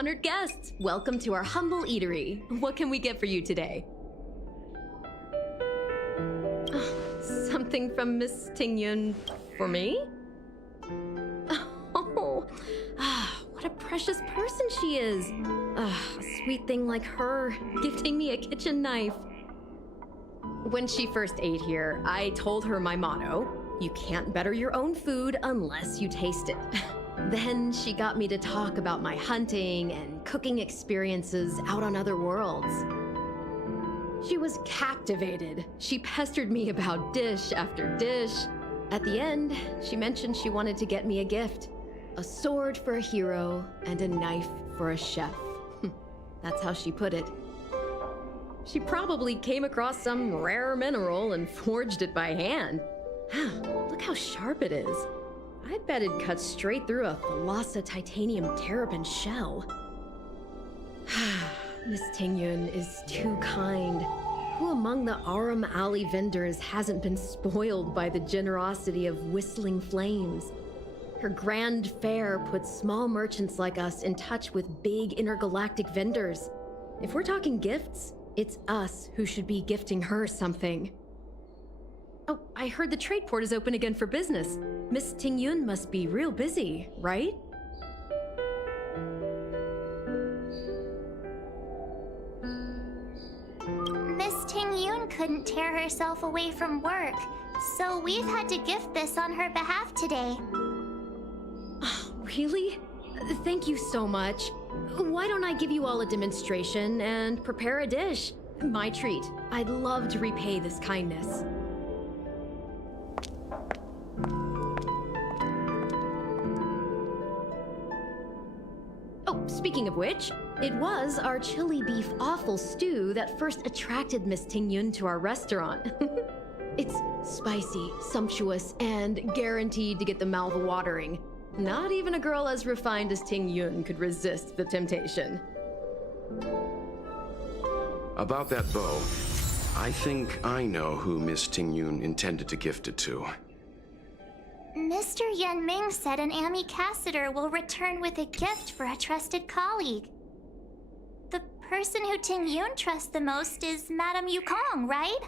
Honored guests, welcome to our humble eatery. What can we get for you today? Something from Miss Tingyun for me? Oh, what a precious person she is. A sweet thing like her, gifting me a kitchen knife. When she first ate here, I told her my motto: you can't better your own food unless you taste it. Then she got me to talk about my hunting and cooking experiences out on other worlds. She was captivated. She pestered me about dish after dish. At the end, she mentioned she wanted to get me a gift. A sword for a hero and a knife for a chef. That's how she put it. She probably came across some rare mineral and forged it by hand. Look how sharp it is. I bet it cuts straight through a Thalassa titanium terrapin shell. Miss Tingyun is too kind. Who among the Aram Alley vendors hasn't been spoiled by the generosity of whistling flames? Her grand fare puts small merchants like us in touch with big intergalactic vendors. If we're talking gifts, it's us who should be gifting her something. Oh, I heard the trade port is open again for business. Miss Tingyun must be real busy, right? Miss Tingyun couldn't tear herself away from work, so we've had to gift this on her behalf today. Really? Thank you so much. Why don't I give you all a demonstration and prepare a dish? My treat. I'd love to repay this kindness. Oh, speaking of which, it was our chili beef offal stew that first attracted Miss Tingyun to our restaurant. It's spicy, sumptuous, and guaranteed to get the mouth watering. Not even a girl as refined as Tingyun could resist the temptation. About that bow, I think I know who Miss Tingyun intended to gift it to. Mr. Yanming said an ambassador will return with a gift for a trusted colleague. The person who Tingyun trusts the most is Madame Yukong, right?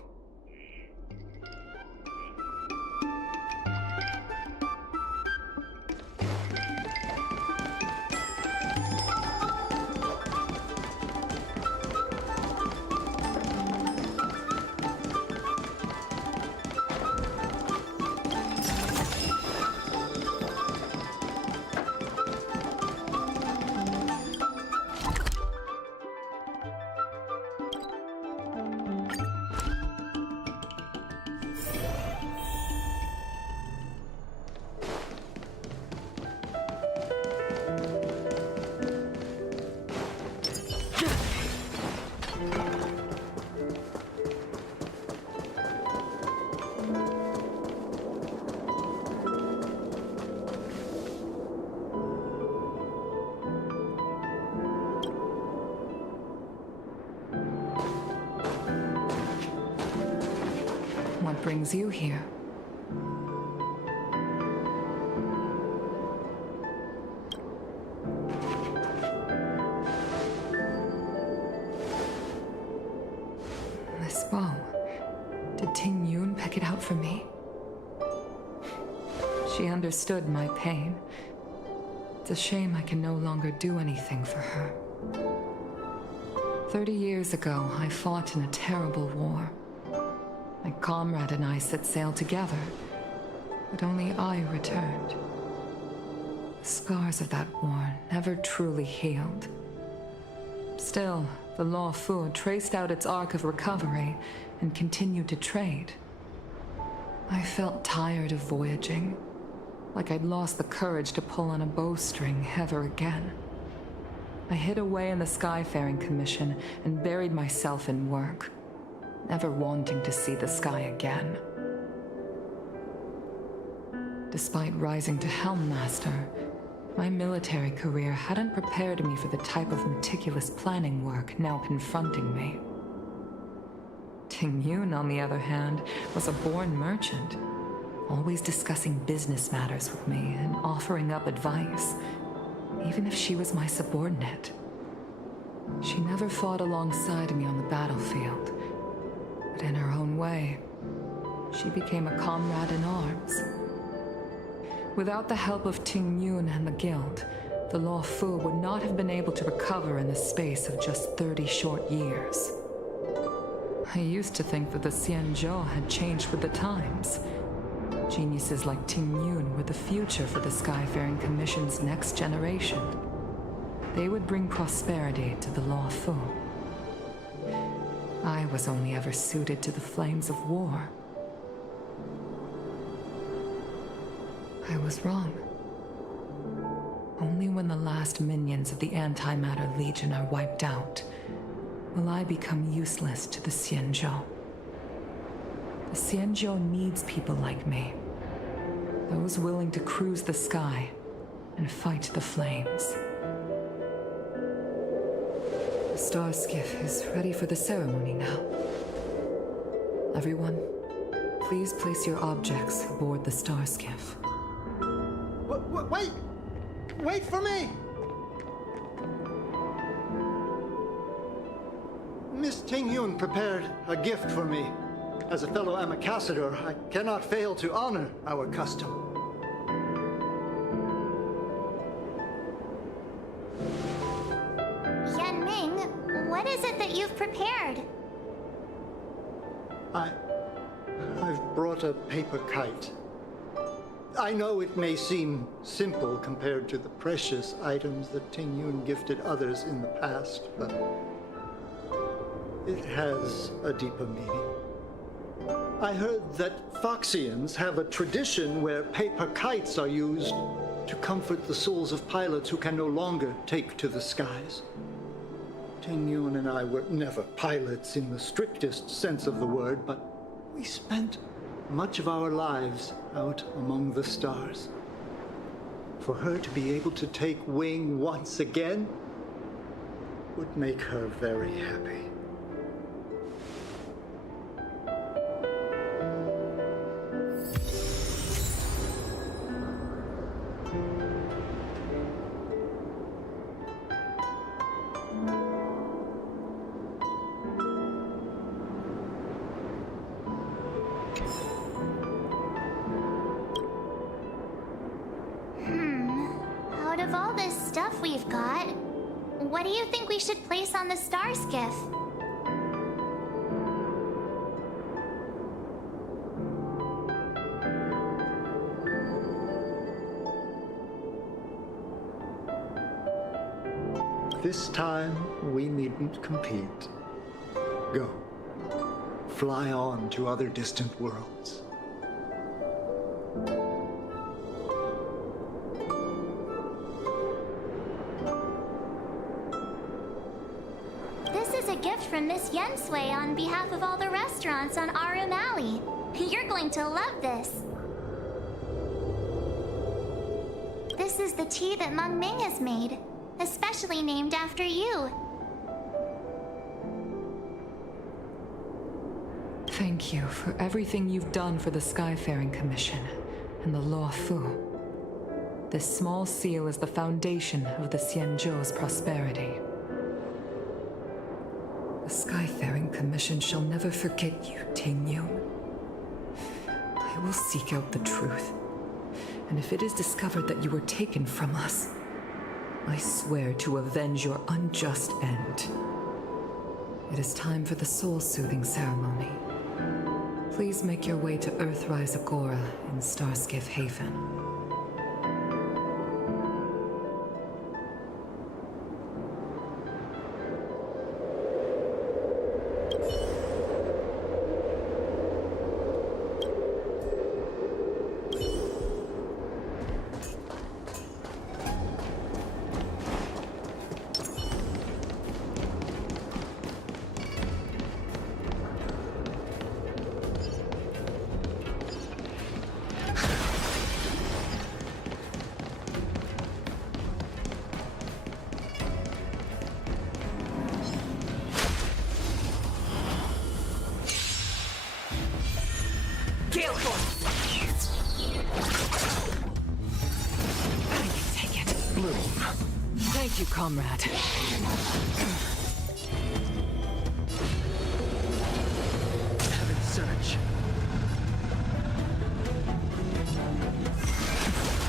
What brings you here? This bow. Did Tingyun pick it out for me? She understood my pain. It's a shame I can no longer do anything for her. 30 years ago, I fought in a terrible war. My comrade and I set sail together, but only I returned. The scars of that war never truly healed. Still, the Law Fu traced out its arc of recovery and continued to trade. I felt tired of voyaging, like I'd lost the courage to pull on a bowstring ever again. I hid away in the Skyfaring Commission and buried myself in work, never wanting to see the sky again. Despite rising to Helm Master, my military career hadn't prepared me for the type of meticulous planning work now confronting me. Tingyun, on the other hand, was a born merchant, always discussing business matters with me and offering up advice, even if she was my subordinate. She never fought alongside me on the battlefield, but in her own way, she became a comrade in arms. Without the help of Ting Yun and the Guild, the Law Fu would not have been able to recover in the space of just 30 short years. I used to think that the Xianzhou had changed with the times. Geniuses like Ting Yun were the future for the Skyfaring Commission's next generation. They would bring prosperity to the Law Fu. I was only ever suited to the flames of war. I was wrong. Only when the last minions of the Antimatter Legion are wiped out will I become useless to the Xianzhou. The Xianzhou needs people like me. Those willing to cruise the sky and fight the flames. The star skiff is ready for the ceremony now. Everyone, please place your objects aboard the star skiff. Wait! Wait for me! Miss Ting Yun prepared a gift for me. As a fellow ambassador, I cannot fail to honor our custom. Yan Ming, what is it that you've prepared? I've brought a paper kite. I know it may seem simple compared to the precious items that Ting Yun gifted others in the past, but it has a deeper meaning. I heard that Foxians have a tradition where paper kites are used to comfort the souls of pilots who can no longer take to the skies. Ting Yun and I were never pilots in the strictest sense of the word, but we spent much of our lives out among the stars. For her to be able to take wing once again would make her very happy. Out of all this stuff we've got, what do you think we should place on the star skiff? This time, we needn't compete. Go. Fly on to other distant worlds. This is a gift from Miss Yensui on behalf of all the restaurants on Arum Alley. You're going to love this. This is the tea that Meng Ming has made, especially named after you. Thank you for everything you've done for the Skyfaring Commission and the Law Fu. This small seal is the foundation of the Xianzhou's prosperity. The Skyfaring Commission shall never forget you, Ting Yun. I will seek out the truth, and if it is discovered that you were taken from us, I swear to avenge your unjust end. It is time for the soul-soothing ceremony. Please make your way to Earthrise Agora in Starskiff Haven. Thank you, comrade. surge.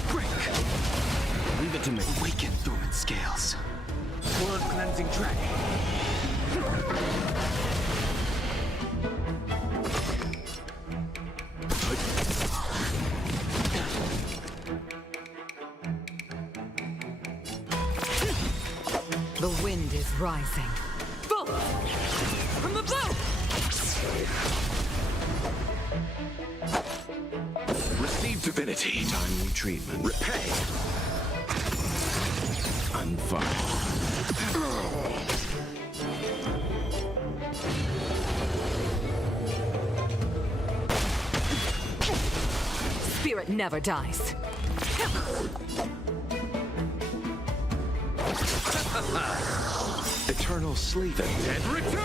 Break. Leave it to me. Awaken dormant scales. Blood cleansing dragon. The wind is rising. Bolt! From the bow! Receive divinity. Timely treatment. Repay. Unfurl. Spirit never dies. Eternal sleep. The dead return!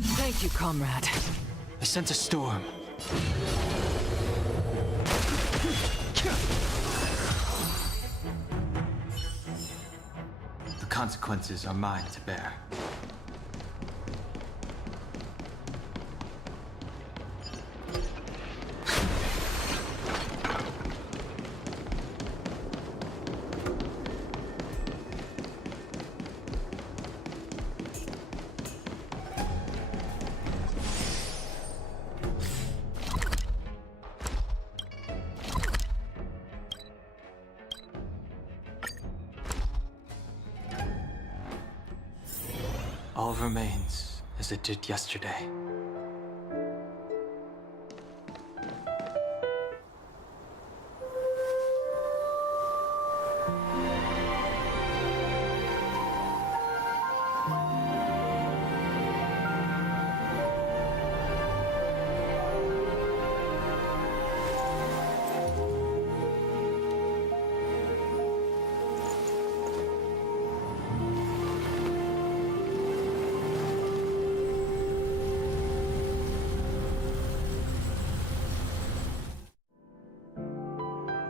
Thank you, comrade. I sense a storm. The consequences are mine to bear. All remains as it did yesterday.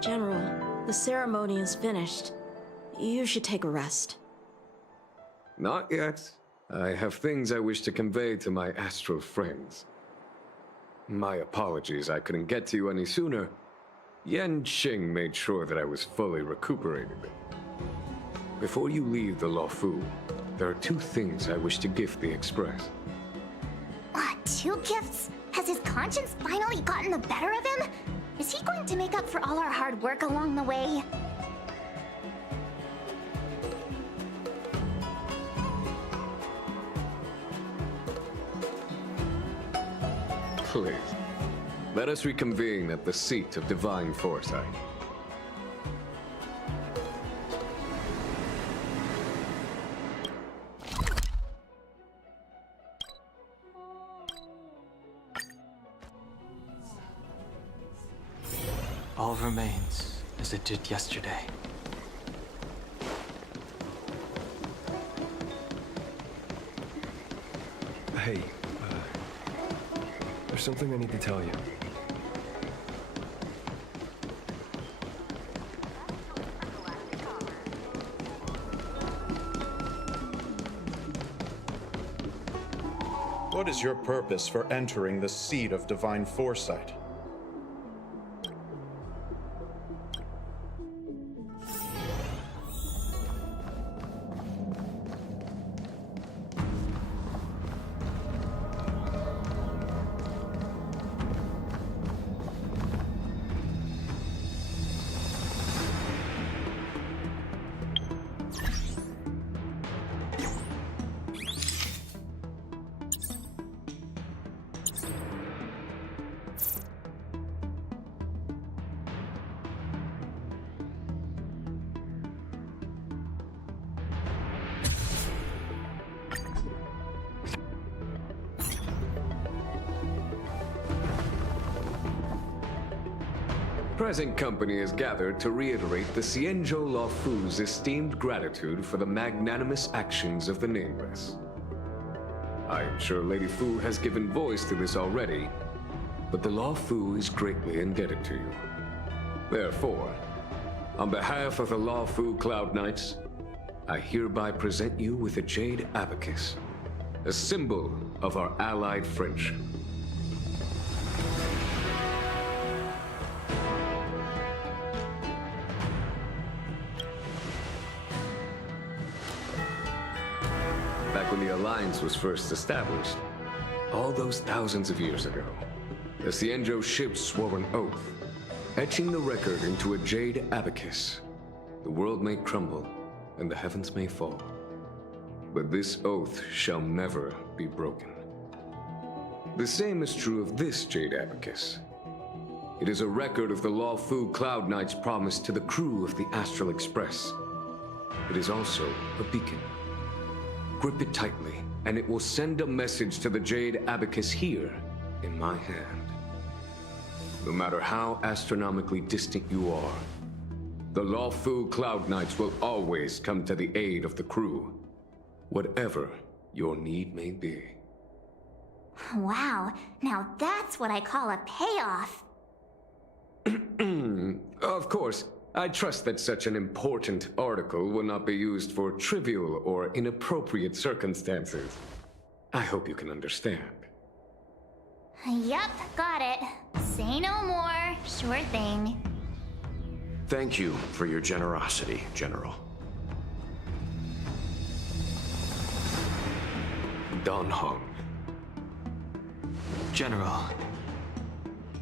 General, the ceremony is finished. You should take a rest. Not yet. I have things I wish to convey to my astral friends. My apologies I couldn't get to you any sooner. Yan Qing made sure that I was fully recuperated. Before you leave the Luofu, there are 2 things I wish to gift the Express. What, 2 gifts? Has his conscience finally gotten the better of him? Is he going to make up for all our hard work along the way? Please, let us reconvene at the seat of divine foresight. All remains as it did yesterday. Hey, there's something I need to tell you. What is your purpose for entering the seat of divine foresight? Present company is gathered to reiterate the Xianzhou Luofu's esteemed gratitude for the magnanimous actions of the Nameless. I am sure Lady Fu has given voice to this already, but the Luofu is greatly indebted to you. Therefore, on behalf of the Luofu Cloud Knights, I hereby present you with a jade abacus, a symbol of our allied friendship. Back when the Alliance was first established, all those thousands of years ago, the Cienjo ships swore an oath, etching the record into a jade abacus. The world may crumble, and the heavens may fall, but this oath shall never be broken. The same is true of this jade abacus. It is a record of the Lawfu Cloud Knight's promise to the crew of the Astral Express. It is also a beacon. Grip it tightly, and it will send a message to the jade abacus here in my hand. No matter how astronomically distant you are, the Lawfu Cloud Knights will always come to the aid of the crew, whatever your need may be. Wow, now that's what I call a payoff. Of course, I trust that such an important article will not be used for trivial or inappropriate circumstances. I hope you can understand. Yep, got it. Say no more. Sure thing. Thank you for your generosity, General. Don Hong. General.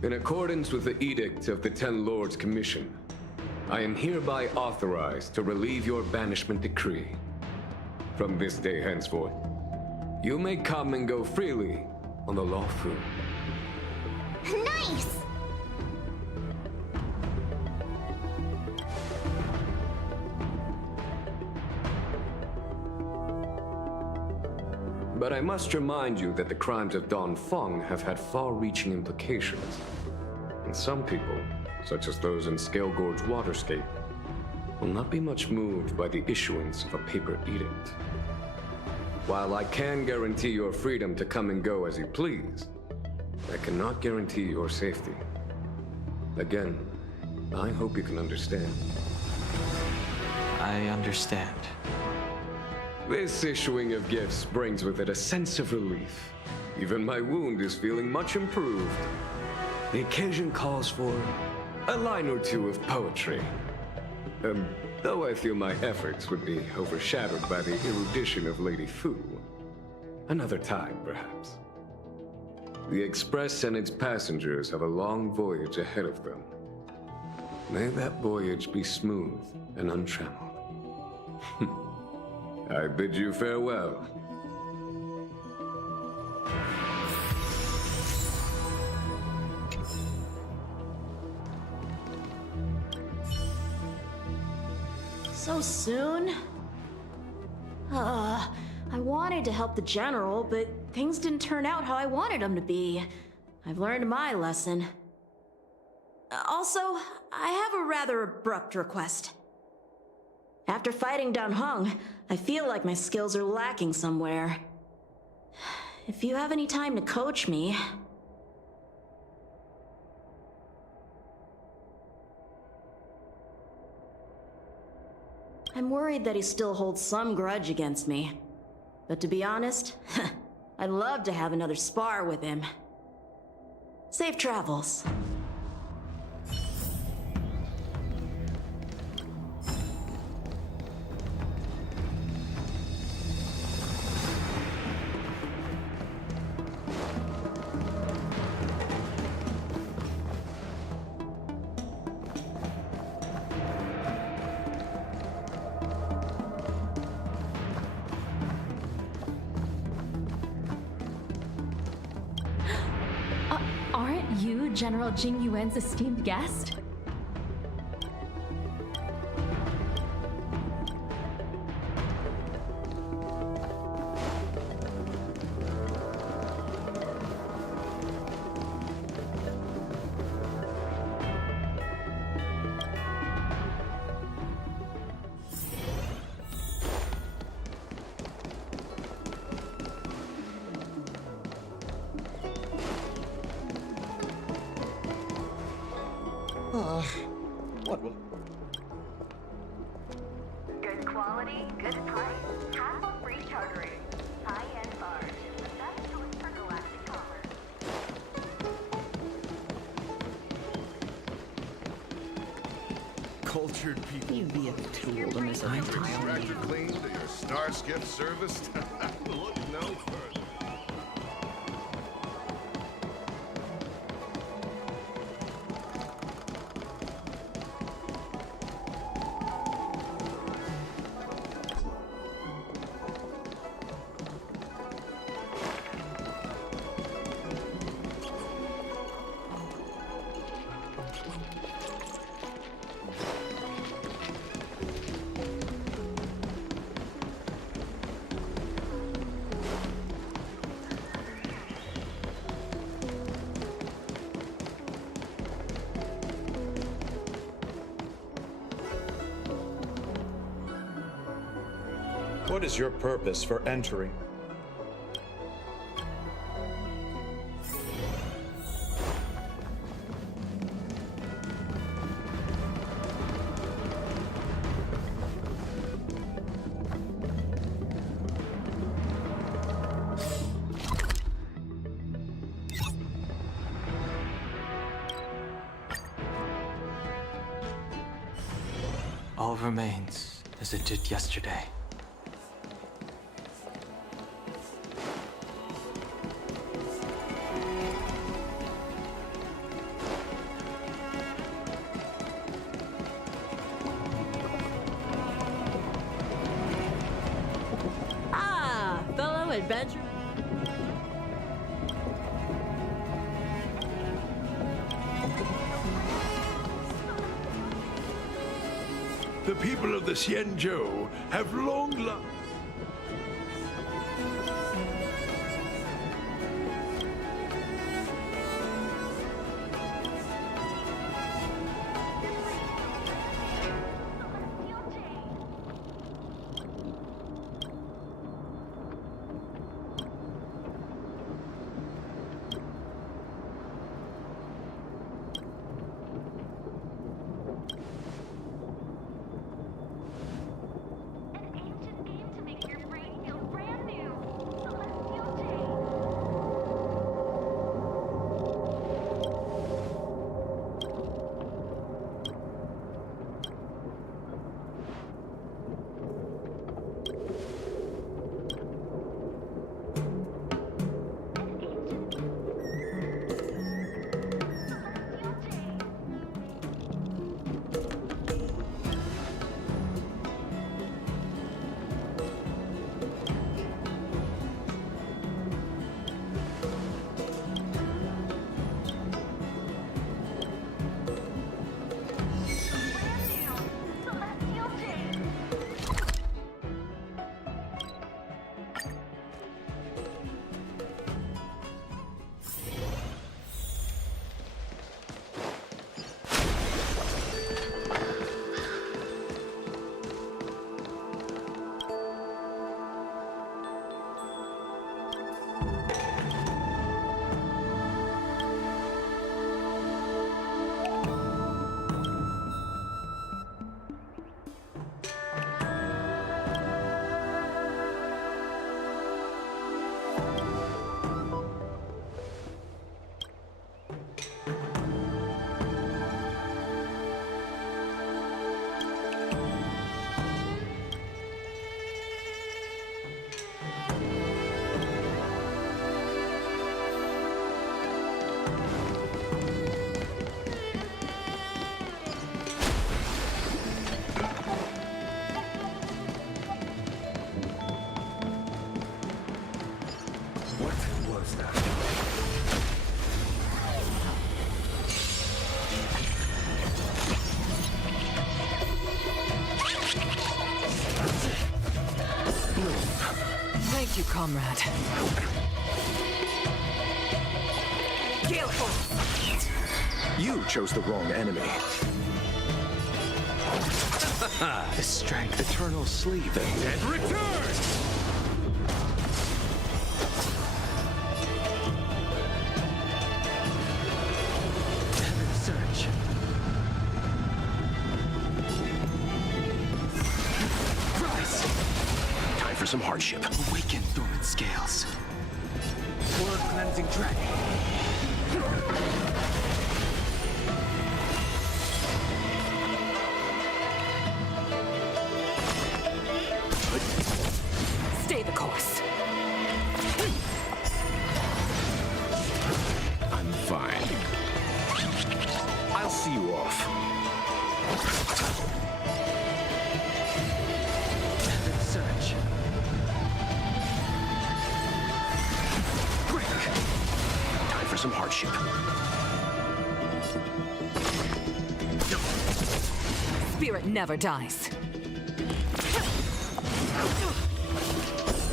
In accordance with the Edict of the Ten Lords Commission, I am hereby authorized to relieve your banishment decree. From this day henceforth, you may come and go freely on the Lawfu. Nice! But I must remind you that the crimes of Don Feng have had far-reaching implications. And some people, such as those in Scale Gorge Waterscape, will not be much moved by the issuance of a paper edict. While I can guarantee your freedom to come and go as you please, I cannot guarantee your safety. Again, I hope you can understand. I understand. This issuing of gifts brings with it a sense of relief. Even my wound is feeling much improved. The occasion calls for a line or two of poetry. Though I feel my efforts would be overshadowed by the erudition of Lady Fu. Another time, perhaps. The Express and its passengers have a long voyage ahead of them. May that voyage be smooth and untrammeled. I bid you farewell. So soon? I wanted to help the General, but things didn't turn out how I wanted them to be. I've learned my lesson. Also, I have a rather abrupt request. After fighting Dan Heng, I feel like my skills are lacking somewhere. If you have any time to coach me... I'm worried that he still holds some grudge against me. But to be honest, I'd love to have another spar with him. Safe travels. Aren't you General Jing Yuan's esteemed guest? What will... Good quality, good cultured people. You'd be a tool to miss a Extractor cleaned, your star skiff serviced. Look no further. What is your purpose for entering? All remains as it did yesterday. Ah, fellow adventurer. The people of the Xianzhou have long loved. Thank you, comrade. You chose the wrong enemy. The strength, eternal sleep. The dead return! Heaven's search. Rise! Time for some hardship. Awaken dormant scales. Blood cleansing dragon. see you off. Search. Quick! Time for some hardship. Spirit never dies.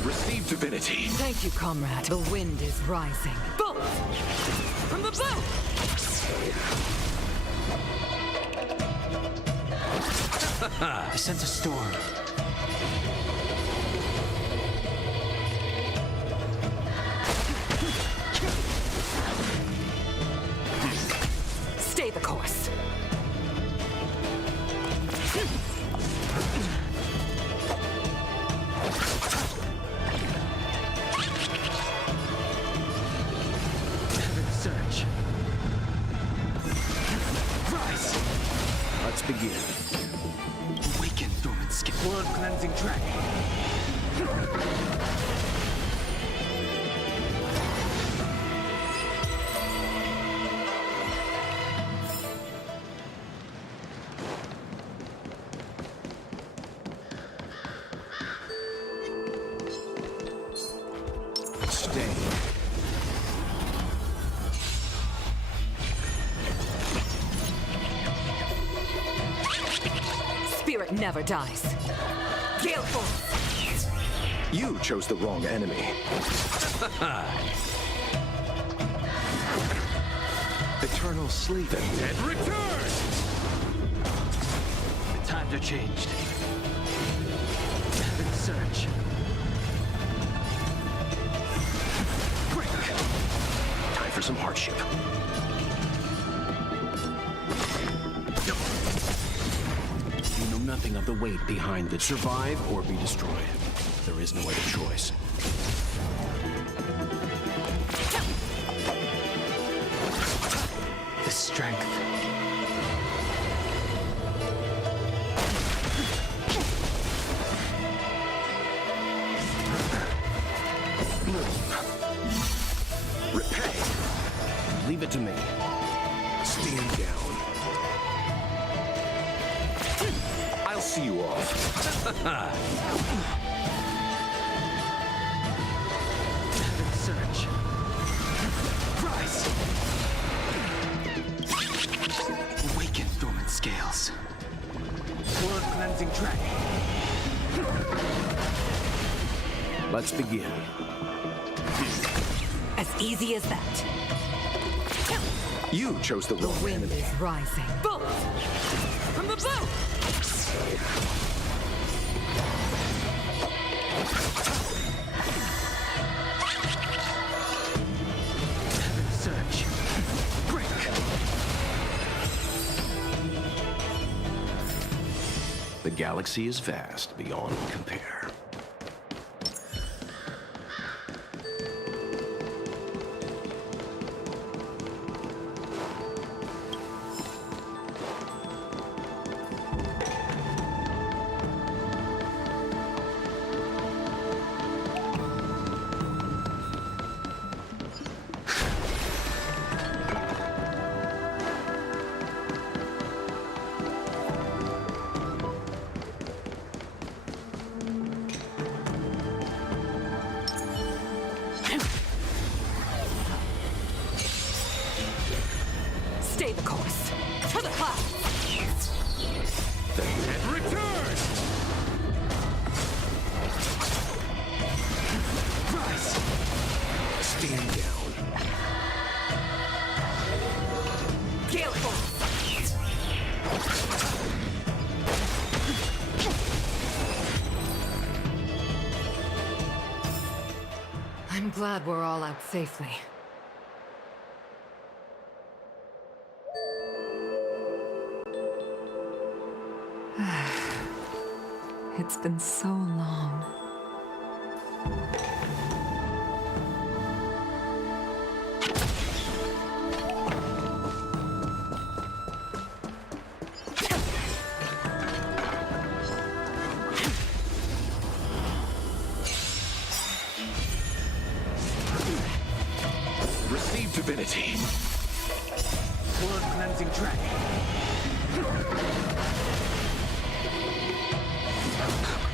Receive divinity. Thank you, comrade. The wind is rising. Bolt! From the bow! I sense a storm. Stay the course. Search. Rise! Let's begin. Awaken dormant skin. Blood cleansing dragon. Stay. Spirit never dies. Gale force! You chose the wrong enemy. Eternal sleep. The dead return! The times are changed. Search. Quick! Time for some hardship. You know nothing of the weight behind the survive or be destroyed. There is no other choice. The strength. Repay. Leave it to me. Stand down. I'll see you off. Search. Rise! Awaken dormant scales. Blood cleansing dragon. Let's begin. As easy as that. You chose the wrong Wind enemy. is rising. Bolt! From the bow! Search. Break! The galaxy is vast beyond compare. Stay the course. To the clouds! The dead return! Rise! Stand down. Gale force! I'm glad we're all out safely. It's been so long. Receive divinity. Blood cleansing dragon.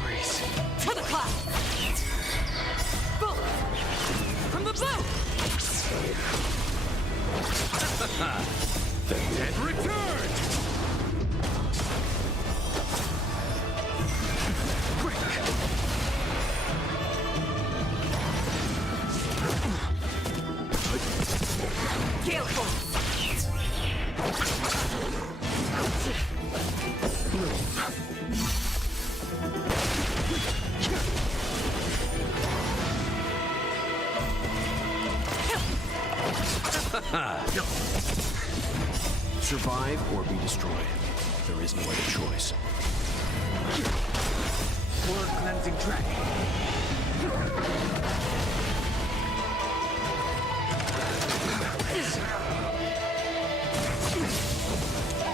Grace. To the cloud! Boom! From the boat! The dead return! Gale force! Survive or be destroyed. There is no other choice. Blood cleansing dragon.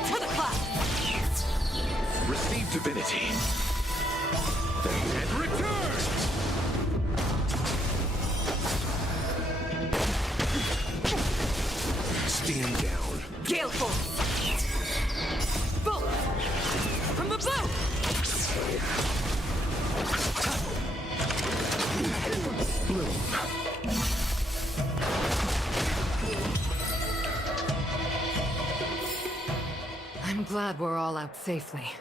To the cloud! Receive divinity. The dead return! Stand down. Gale force! Boom! From the boat! I'm glad we're all out safely.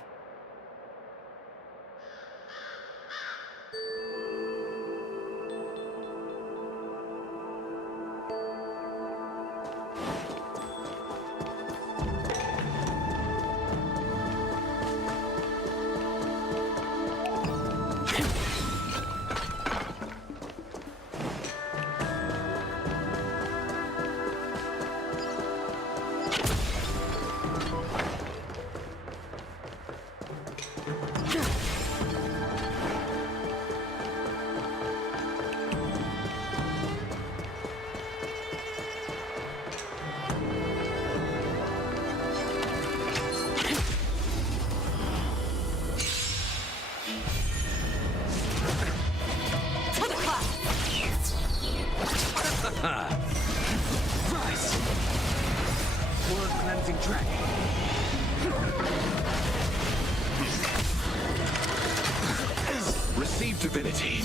Rise! Blood cleansing dragon. Receive divinity.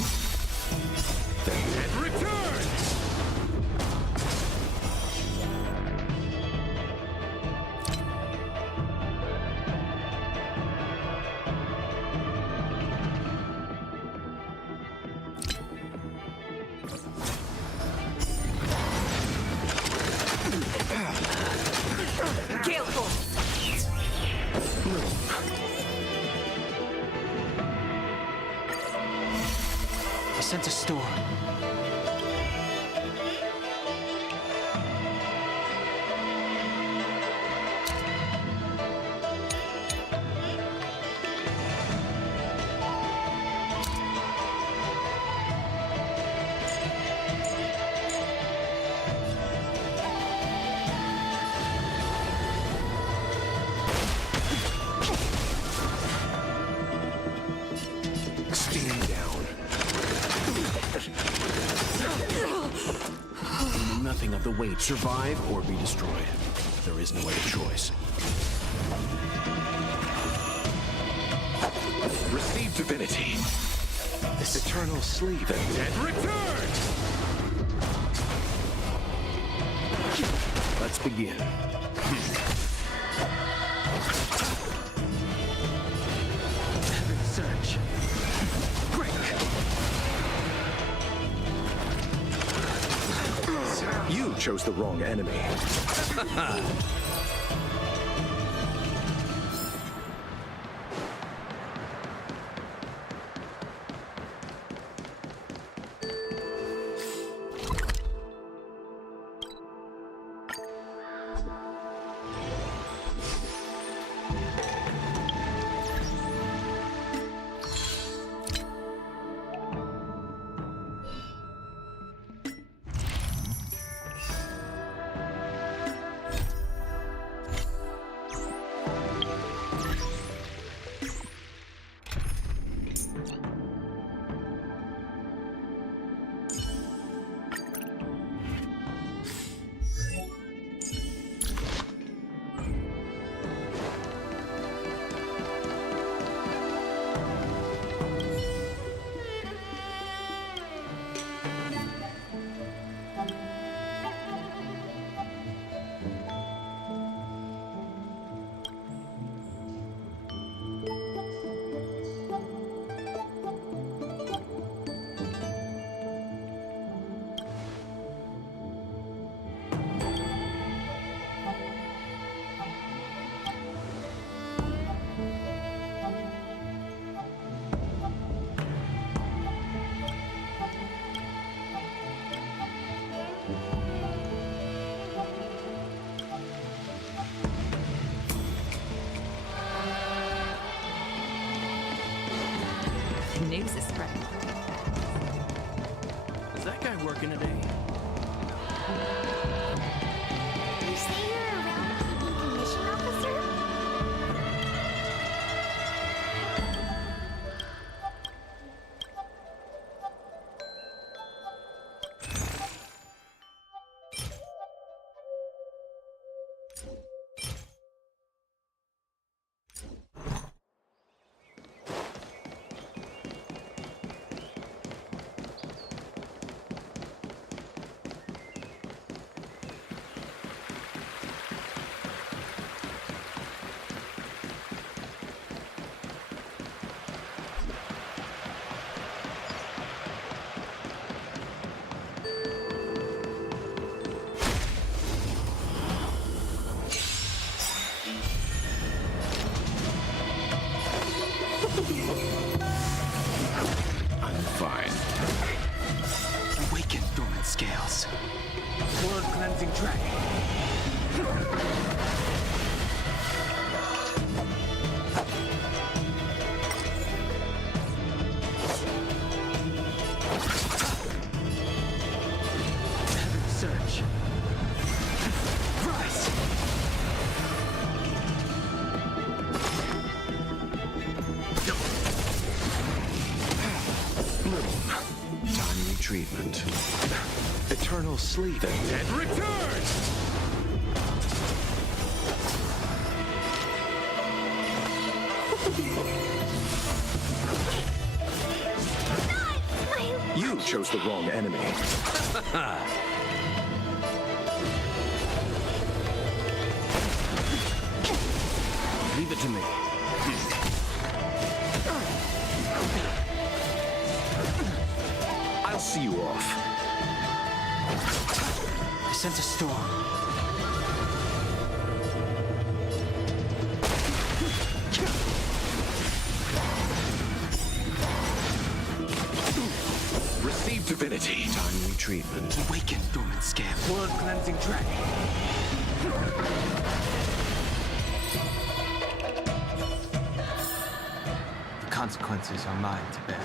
The dead returns! Gale force! I sense a storm. Stand down. You know nothing of the weight. Survive or be destroyed. There is no other choice. Receive divinity. This eternal sleep. The dead Returns! Let's begin. Search. Break! You chose the wrong enemy. This is spreading. Is that guy working today? You say you're a round-keeping commission officer? I'm fine. Awaken dormant scales. Blood cleansing dragon. Search. Rise. Timely treatment. Eternal sleep. The dead returns! You chose the wrong enemy. Leave it to me. I'll see you off. I sense a storm. Receive divinity. Timely treatment. Awaken dormant scale. Blood cleansing dragon. The consequences are mine to bear.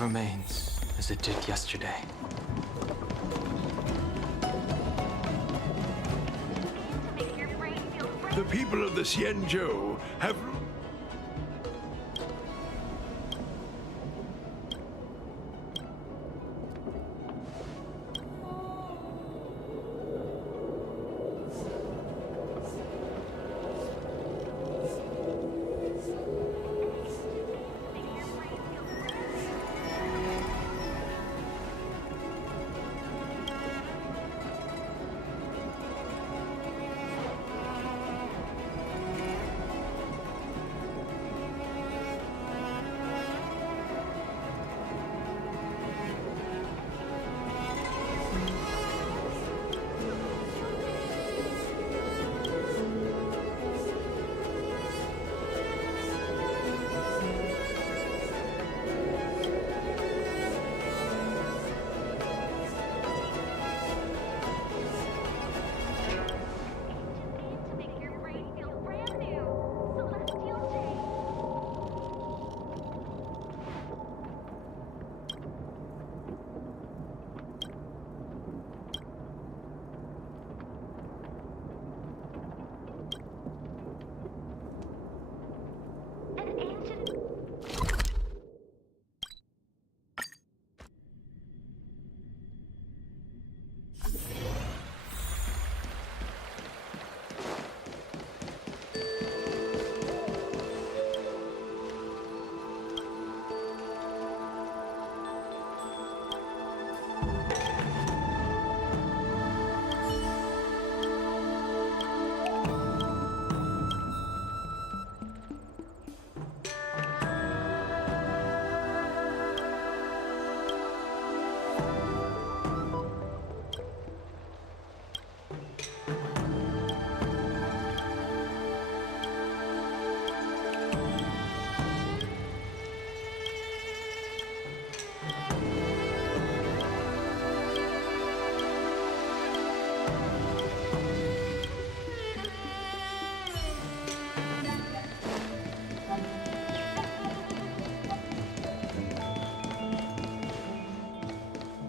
remains as it did yesterday. The people of the Xianzhou have...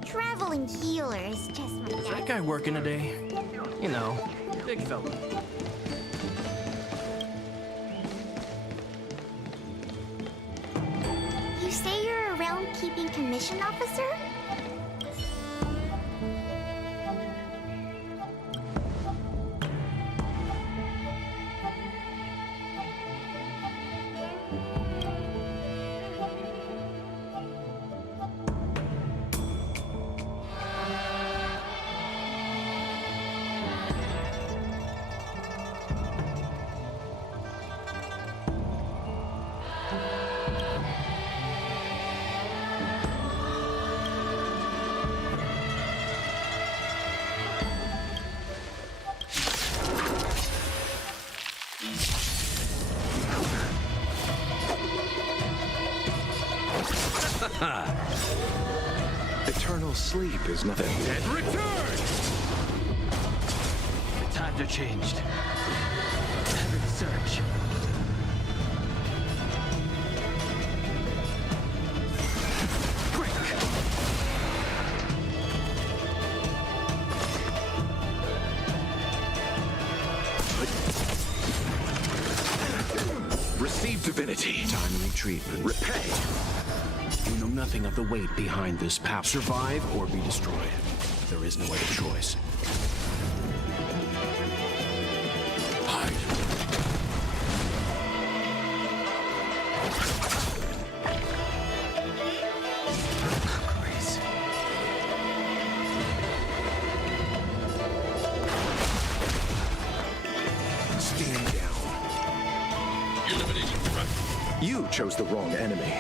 Traveling healer is just my Is that guy working today? You know, big fella. You say you're a realm-keeping commission officer? Eternal sleep is nothing. And return! The times are changed. Heaven's search. Receive divinity. Timely treatment. Repay. You know nothing of the weight behind this power. Survive or be destroyed. There is no other choice. Hide. Crazy. Stand down. You chose the wrong enemy.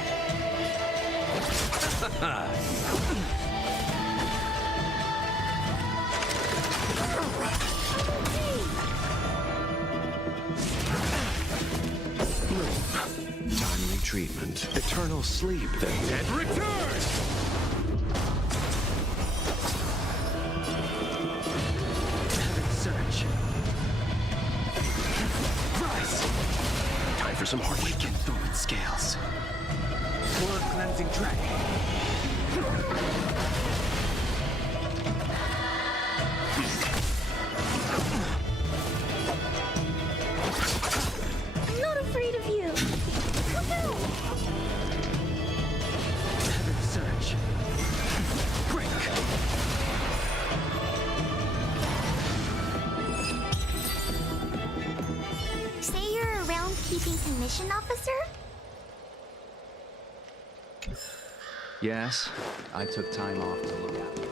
Timely treatment. Eternal sleep, then. And return! Heaven's search. Rise! Time for some hard weekend through its scales. Blood cleansing dragon. I'm not afraid of you. Woohoo! Heaven surge. Break. Say you're a round-keeping commission officer? Yes, I took time off to look at it.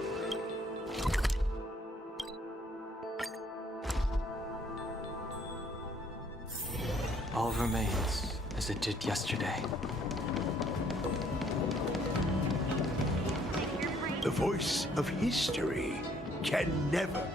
All remains as it did yesterday. The voice of history can never.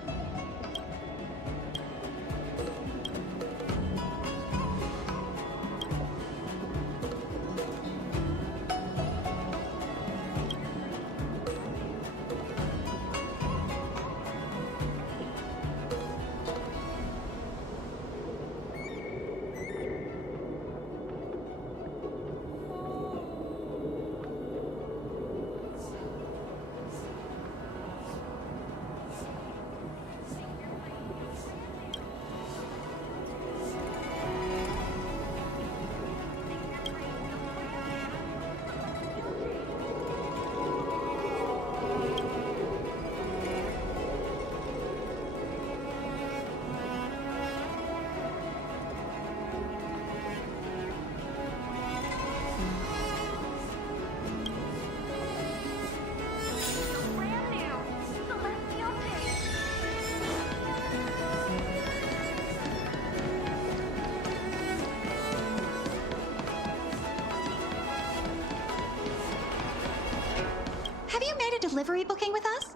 Have you made a delivery booking with us?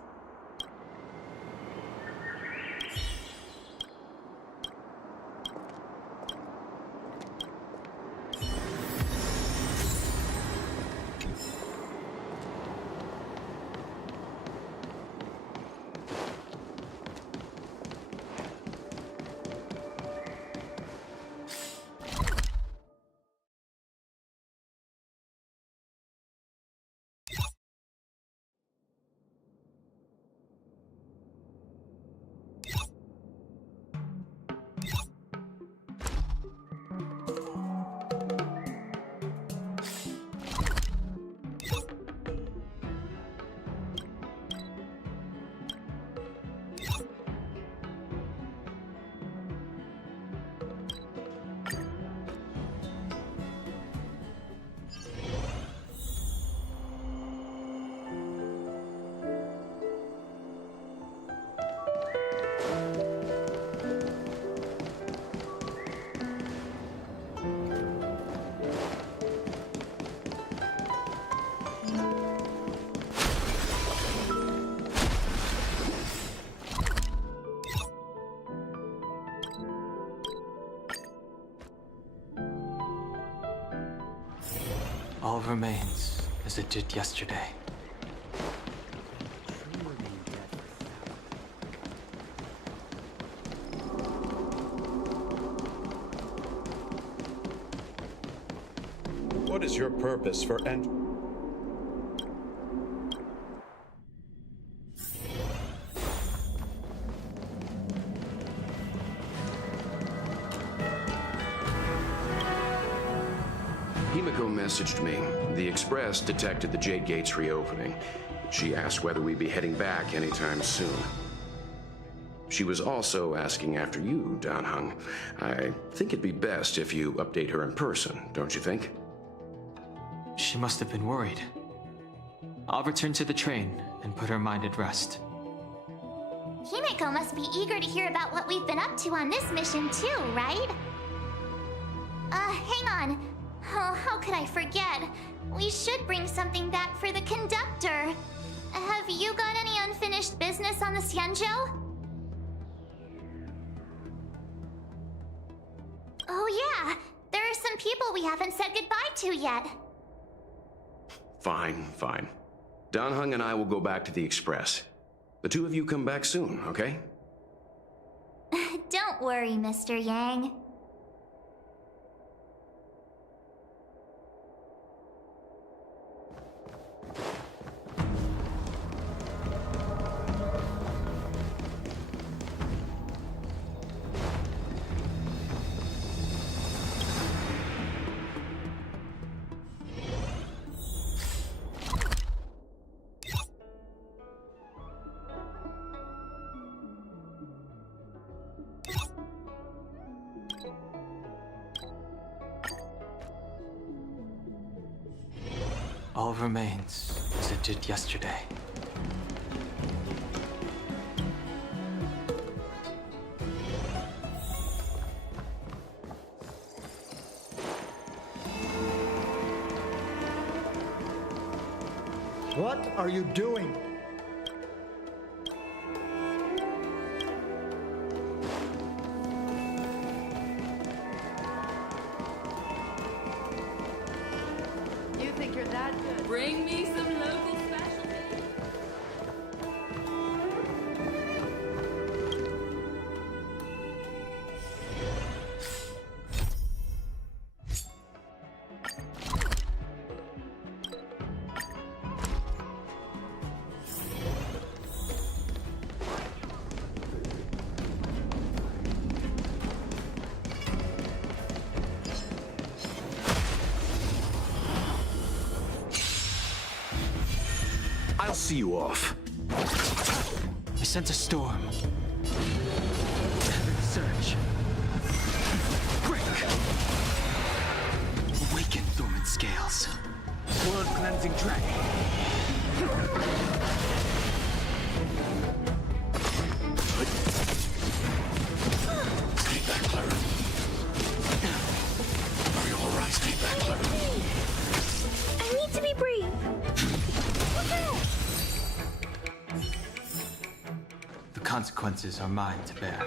All remains as it did yesterday. What is your purpose for entering? Himiko messaged me. The Express detected the Jade Gates reopening. She asked whether we'd be heading back anytime soon. She was also asking after you, Danheng. I think it'd be best if you update her in person, don't you think? She must have been worried. I'll return to the train and put her mind at rest. Himiko must be eager to hear about what we've been up to on this mission too, right? Hang on. Oh, how could I forget? We should bring something back for the conductor. Have you got any unfinished business on the Xianzhou? Oh yeah, there are some people we haven't said goodbye to yet. Fine. Danheng and I will go back to the Express. The two of you come back soon, okay? Don't worry, Mr. Yang. All remains as it did yesterday. What are you doing? You think you're that good? Bring me some local specialty. I'll see you off. I sense a storm. Surge. Break. Awaken dormant scales. Blood cleansing dragon. Stay back, Clara. Are you all right? Stay back, Clara. I need to be brave. The consequences are mine to bear.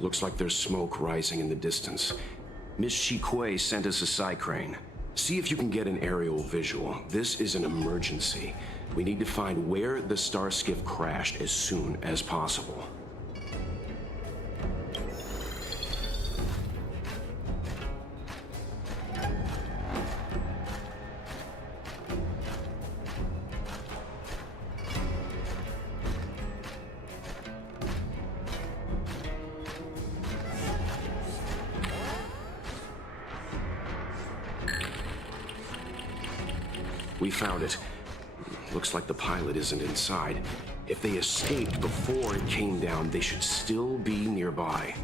Looks like there's smoke rising in the distance. Miss Shikue sent us a psycrane. See if you can get an aerial visual. This is an emergency. We need to find where the star skiff crashed as soon as possible. We found it. Looks like the pilot isn't inside. If they escaped before it came down, they should still be nearby.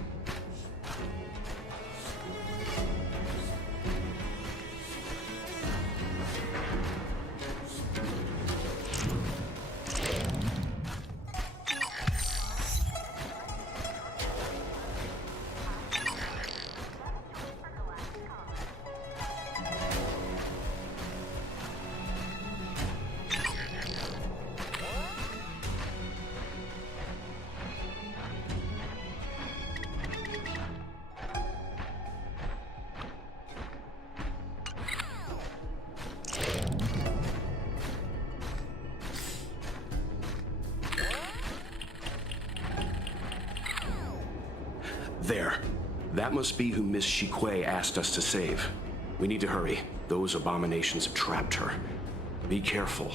There. That must be who Miss Shikue asked us to save. We need to hurry. Those abominations have trapped her. Be careful.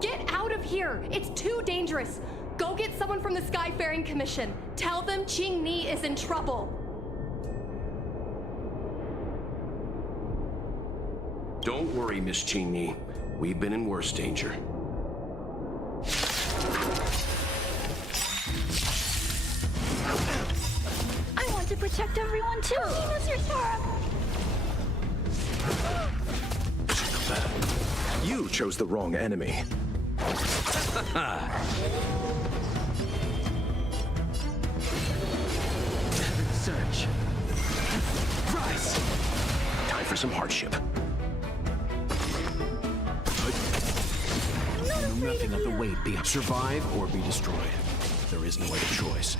Get out of here! It's too dangerous! Go get someone from the Skyfaring Commission. Tell them Qing Ni is in trouble. Don't worry, Miss Qing Ni. We've been in worse danger. I want to protect everyone too. Mr. Torb. You chose the wrong enemy. Surge. Rise. Time for some hardship. Nothing of the weight behind. Survive or be destroyed. There is no other choice.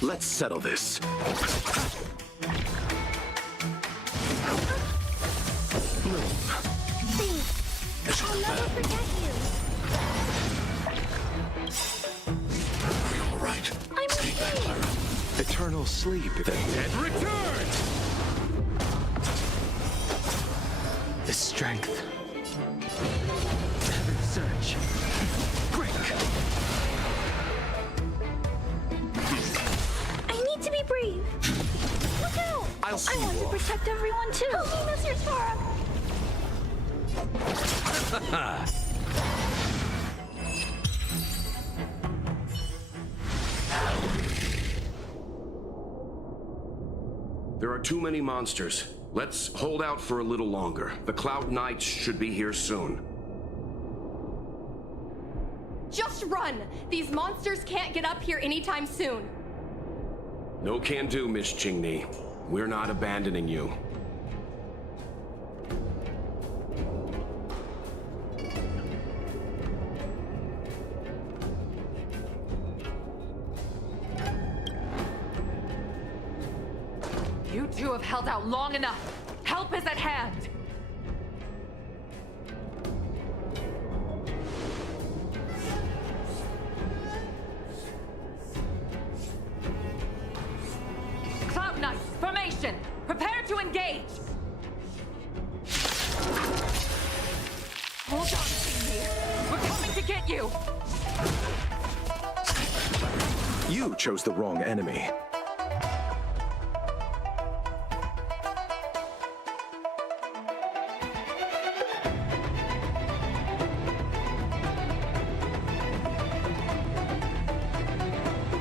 Let's settle this. Please, I'll never forget you. All right. I'm okay. Eternal sleep. The dead return! The strength. Heaven's surge. Break! I need to be brave. Look out! I'll see I want you to off. protect everyone too. Help me, Mr. Sparrow. There are too many monsters. Let's hold out for a little longer. The Cloud Knights should be here soon. Just run! These monsters can't get up here anytime soon. No can do, Miss Chingni. We're not abandoning you. You two have held out long enough. Help is at hand. Cloud Knights, formation! Prepare to engage! Hold on, teammate. We're coming to get you! You chose the wrong enemy.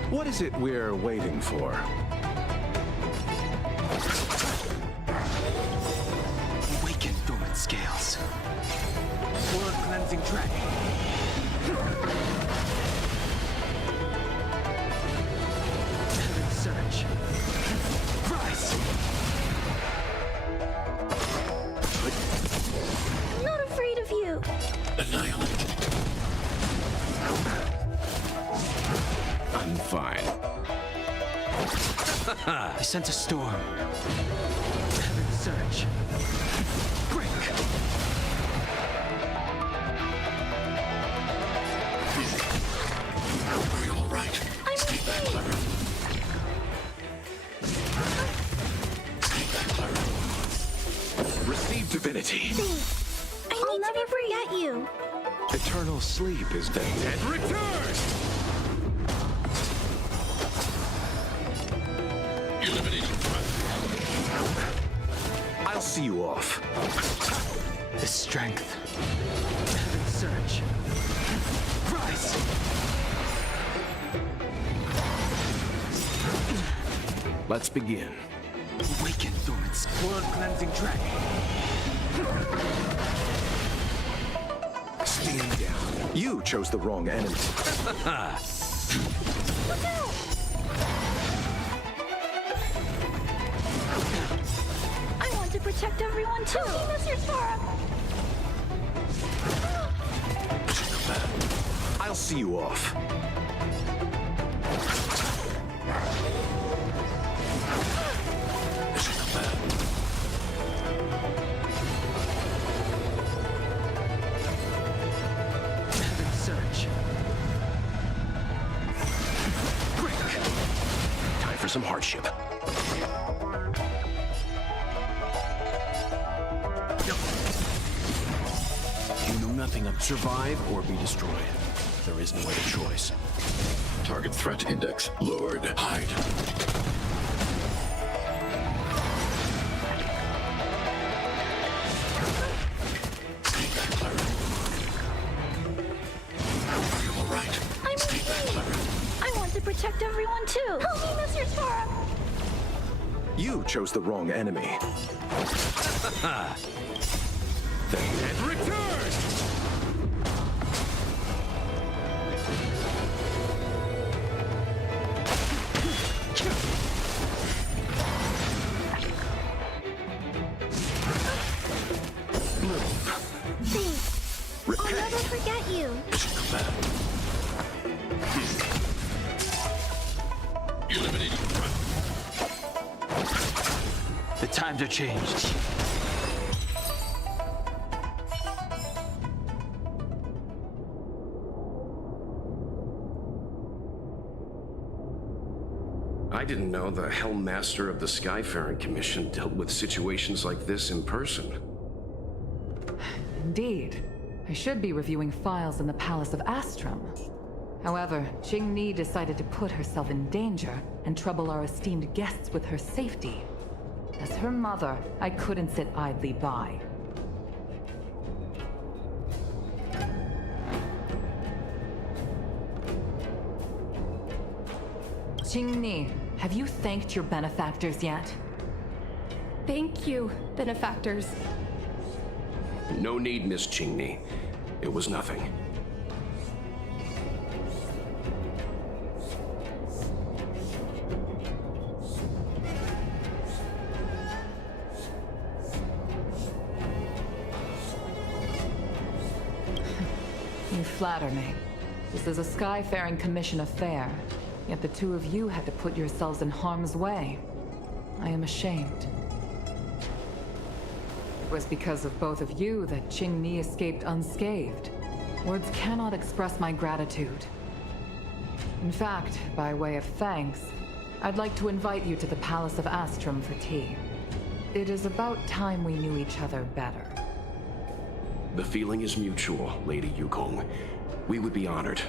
What is it we're waiting for? Awaken dormant scales. Blood cleansing dragon. Heaven's surge. Rise! I'm not afraid of you. Annihilate. I'm fine. I sense a storm. Heaven's surge. Break! Are you all right? I'm okay. Receive divinity. Thanks. I'll never forget you. Eternal sleep is dead. Dead return! Eliminating threat. I'll see you off. The strength. Heaven's surge. Rise! Let's begin. Awaken dormant blood cleansing dragon. Stand down. You chose the wrong enemy. Look out! I want to protect everyone too. Help me, Mr. Sparrow. I'll see you off. Heaven's surge. Break! Time for some hardship. You know nothing of survive or be destroyed. There is no other choice. Target threat index lowered. Hide. Are you all right? I'm okay. I want to protect everyone too. Help me, Mr. Sparrow. You chose the wrong enemy. The dead return! Thanks. I'll never forget you. Eliminating threat. The times are changed. I didn't know the Hellmaster of the Skyfaring Commission dealt with situations like this in person. Indeed. I should be reviewing files in the Palace of Astrum. However, Qingni decided to put herself in danger and trouble our esteemed guests with her safety. As her mother, I couldn't sit idly by. Qingni, have you thanked your benefactors yet? Thank you, benefactors. No need, Miss Qingni. It was nothing. You flatter me. This is a Skyfaring Commission affair, yet the two of you had to put yourselves in harm's way. I am ashamed. It was because of both of you that Qingni escaped unscathed. Words cannot express my gratitude. In fact, by way of thanks, I'd like to invite you to the Palace of Astrum for tea. It is about time we knew each other better. The feeling is mutual, Lady Yukong. We would be honored.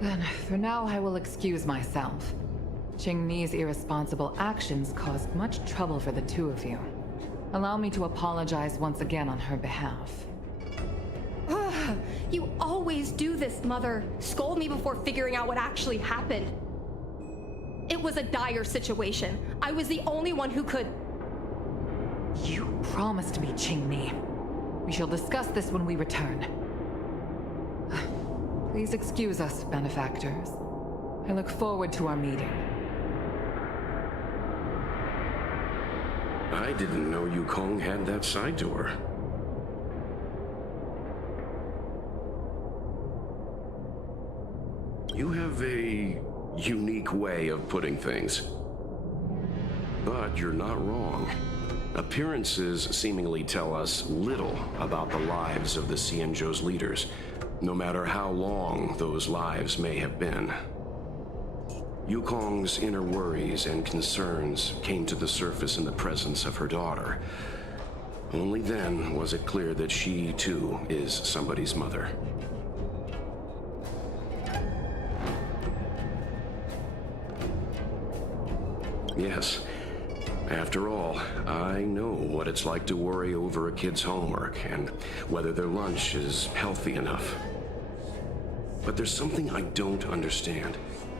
Then, for now, I will excuse myself. Qingni's irresponsible actions caused much trouble for the two of you. Allow me to apologize once again on her behalf. You always do this, Mother. Scold me before figuring out what actually happened. It was a dire situation. I was the only one who could... You promised me, Qingni. We shall discuss this when we return. Please excuse us, benefactors. I look forward to our meeting. I didn't know Yukong had that side to her. You have a unique way of putting things. But you're not wrong. Appearances seemingly tell us little about the lives of the Xianzhou's leaders, no matter how long those lives may have been. Yukong's inner worries and concerns came to the surface in the presence of her daughter. Only then was it clear that she, too, is somebody's mother. Yes. After all, I know what it's like to worry over a kid's homework and whether their lunch is healthy enough. But there's something I don't understand.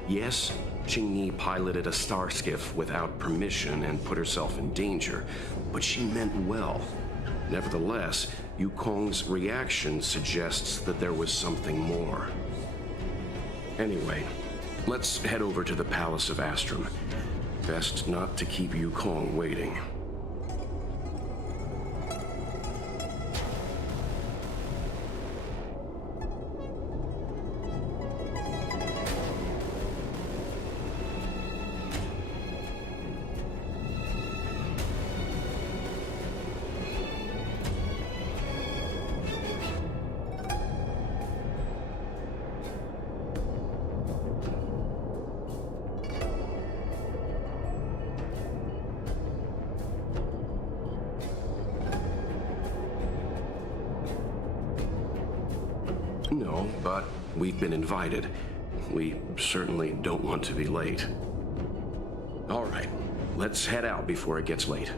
Yes, Qingni piloted a star skiff without permission and put herself in danger, but she meant well. Nevertheless, Yukong's reaction suggests that there was something more. Anyway, let's head over to the Palace of Astrum. Best not to keep Yukong waiting. No, but we've been invited. We certainly don't want to be late. All right, let's head out before it gets late.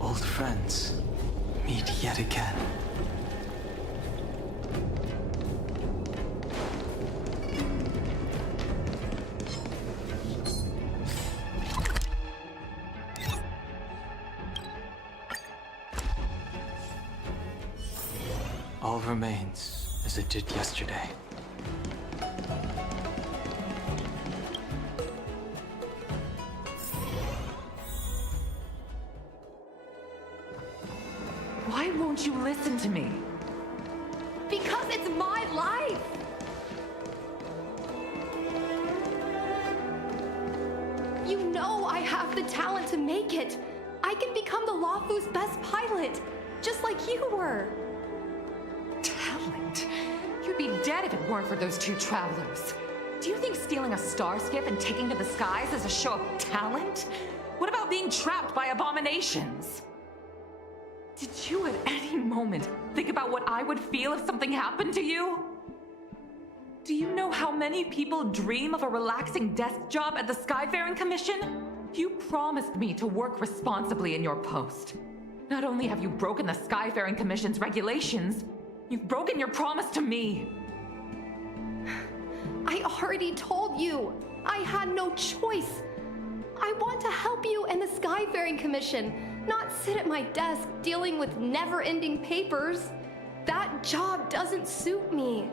Old friends, meet yet again. remains as it did yesterday. Why won't you listen to me? Because it's my life! You know I have the talent to make it. I can become the Lawfu's best pilot, just like you were. Talent? You'd be dead if it weren't for those two travelers. Do you think stealing a star skiff and taking to the skies is a show of talent? What about being trapped by abominations? Did you at any moment think about what I would feel if something happened to you? Do you know how many people dream of a relaxing desk job at the Skyfaring Commission? You promised me to work responsibly in your post. Not only have you broken the Skyfaring Commission's regulations, you've broken your promise to me. I already told you. I had no choice. I want to help you and the Skyfaring Commission, not sit at my desk dealing with never-ending papers. That job doesn't suit me.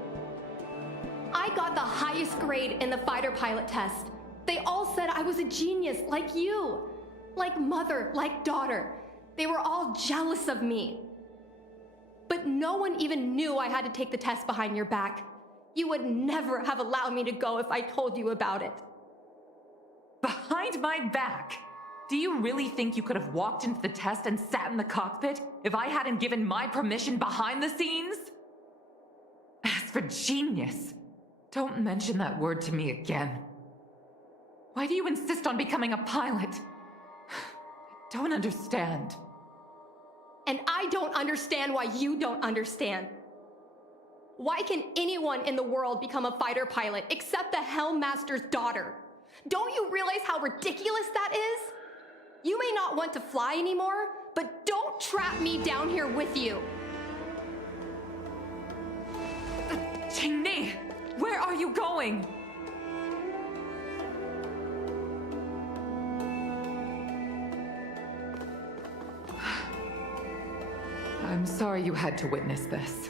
I got the highest grade in the fighter pilot test. They all said I was a genius, like you. Like mother, like daughter. They were all jealous of me. But no one even knew I had to take the test behind your back. You would never have allowed me to go if I told you about it. Behind my back? Do you really think you could have walked into the test and sat in the cockpit if I hadn't given my permission behind the scenes? As for genius, don't mention that word to me again. Why do you insist on becoming a pilot? I don't understand. And I don't understand why you don't understand. Why can anyone in the world become a fighter pilot except the Helmmaster's daughter? Don't you realize how ridiculous that is? You may not want to fly anymore, but don't trap me down here with you. Ching-ni, where are you going? I'm sorry you had to witness this.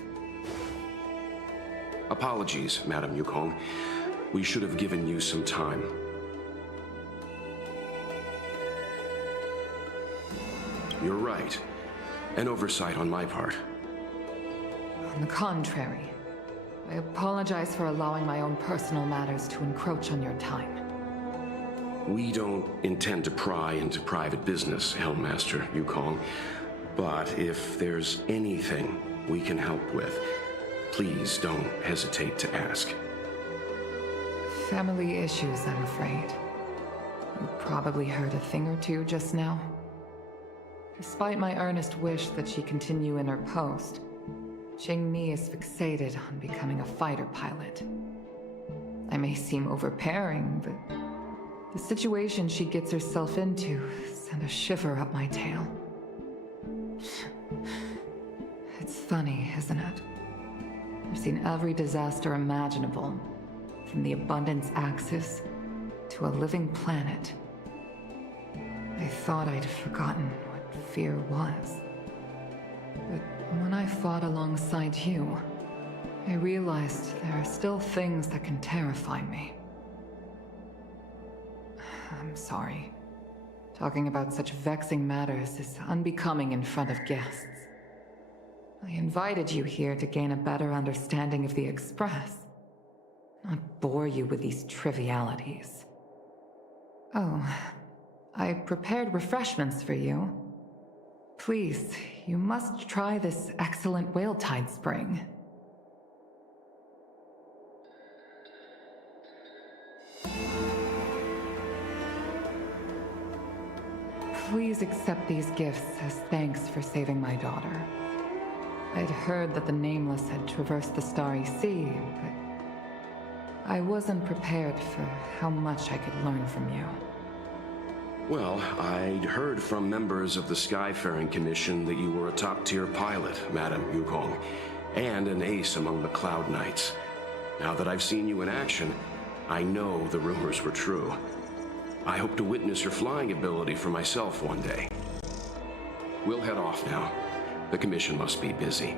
Apologies, Madam Yukong. We should have given you some time. You're right. An oversight on my part. On the contrary, I apologize for allowing my own personal matters to encroach on your time. We don't intend to pry into private business, Helmmaster Yukong. But if there's anything we can help with, please don't hesitate to ask. Family issues, I'm afraid. You probably heard a thing or two just now. Despite my earnest wish that she continue in her post, Ching-ni is fixated on becoming a fighter pilot. I may seem overbearing, but the situation she gets herself into sent a shiver up my tail. It's funny, isn't it? I've seen every disaster imaginable, from the abundance axis to a living planet. I thought I'd forgotten what fear was. But when I fought alongside you, I realized there are still things that can terrify me. I'm sorry. Talking about such vexing matters is unbecoming in front of guests. I invited you here to gain a better understanding of the Express, not bore you with these trivialities. Oh, I prepared refreshments for you. Please, you must try this excellent whale tide spring. Please accept these gifts as thanks for saving my daughter. I'd heard that the Nameless had traversed the Starry Sea, but I wasn't prepared for how much I could learn from you. Well, I'd heard from members of the Skyfaring Commission that you were a top-tier pilot, Madam Yukong, and an ace among the Cloud Knights. Now that I've seen you in action, I know the rumors were true. I hope to witness your flying ability for myself one day. We'll head off now. The Commission must be busy.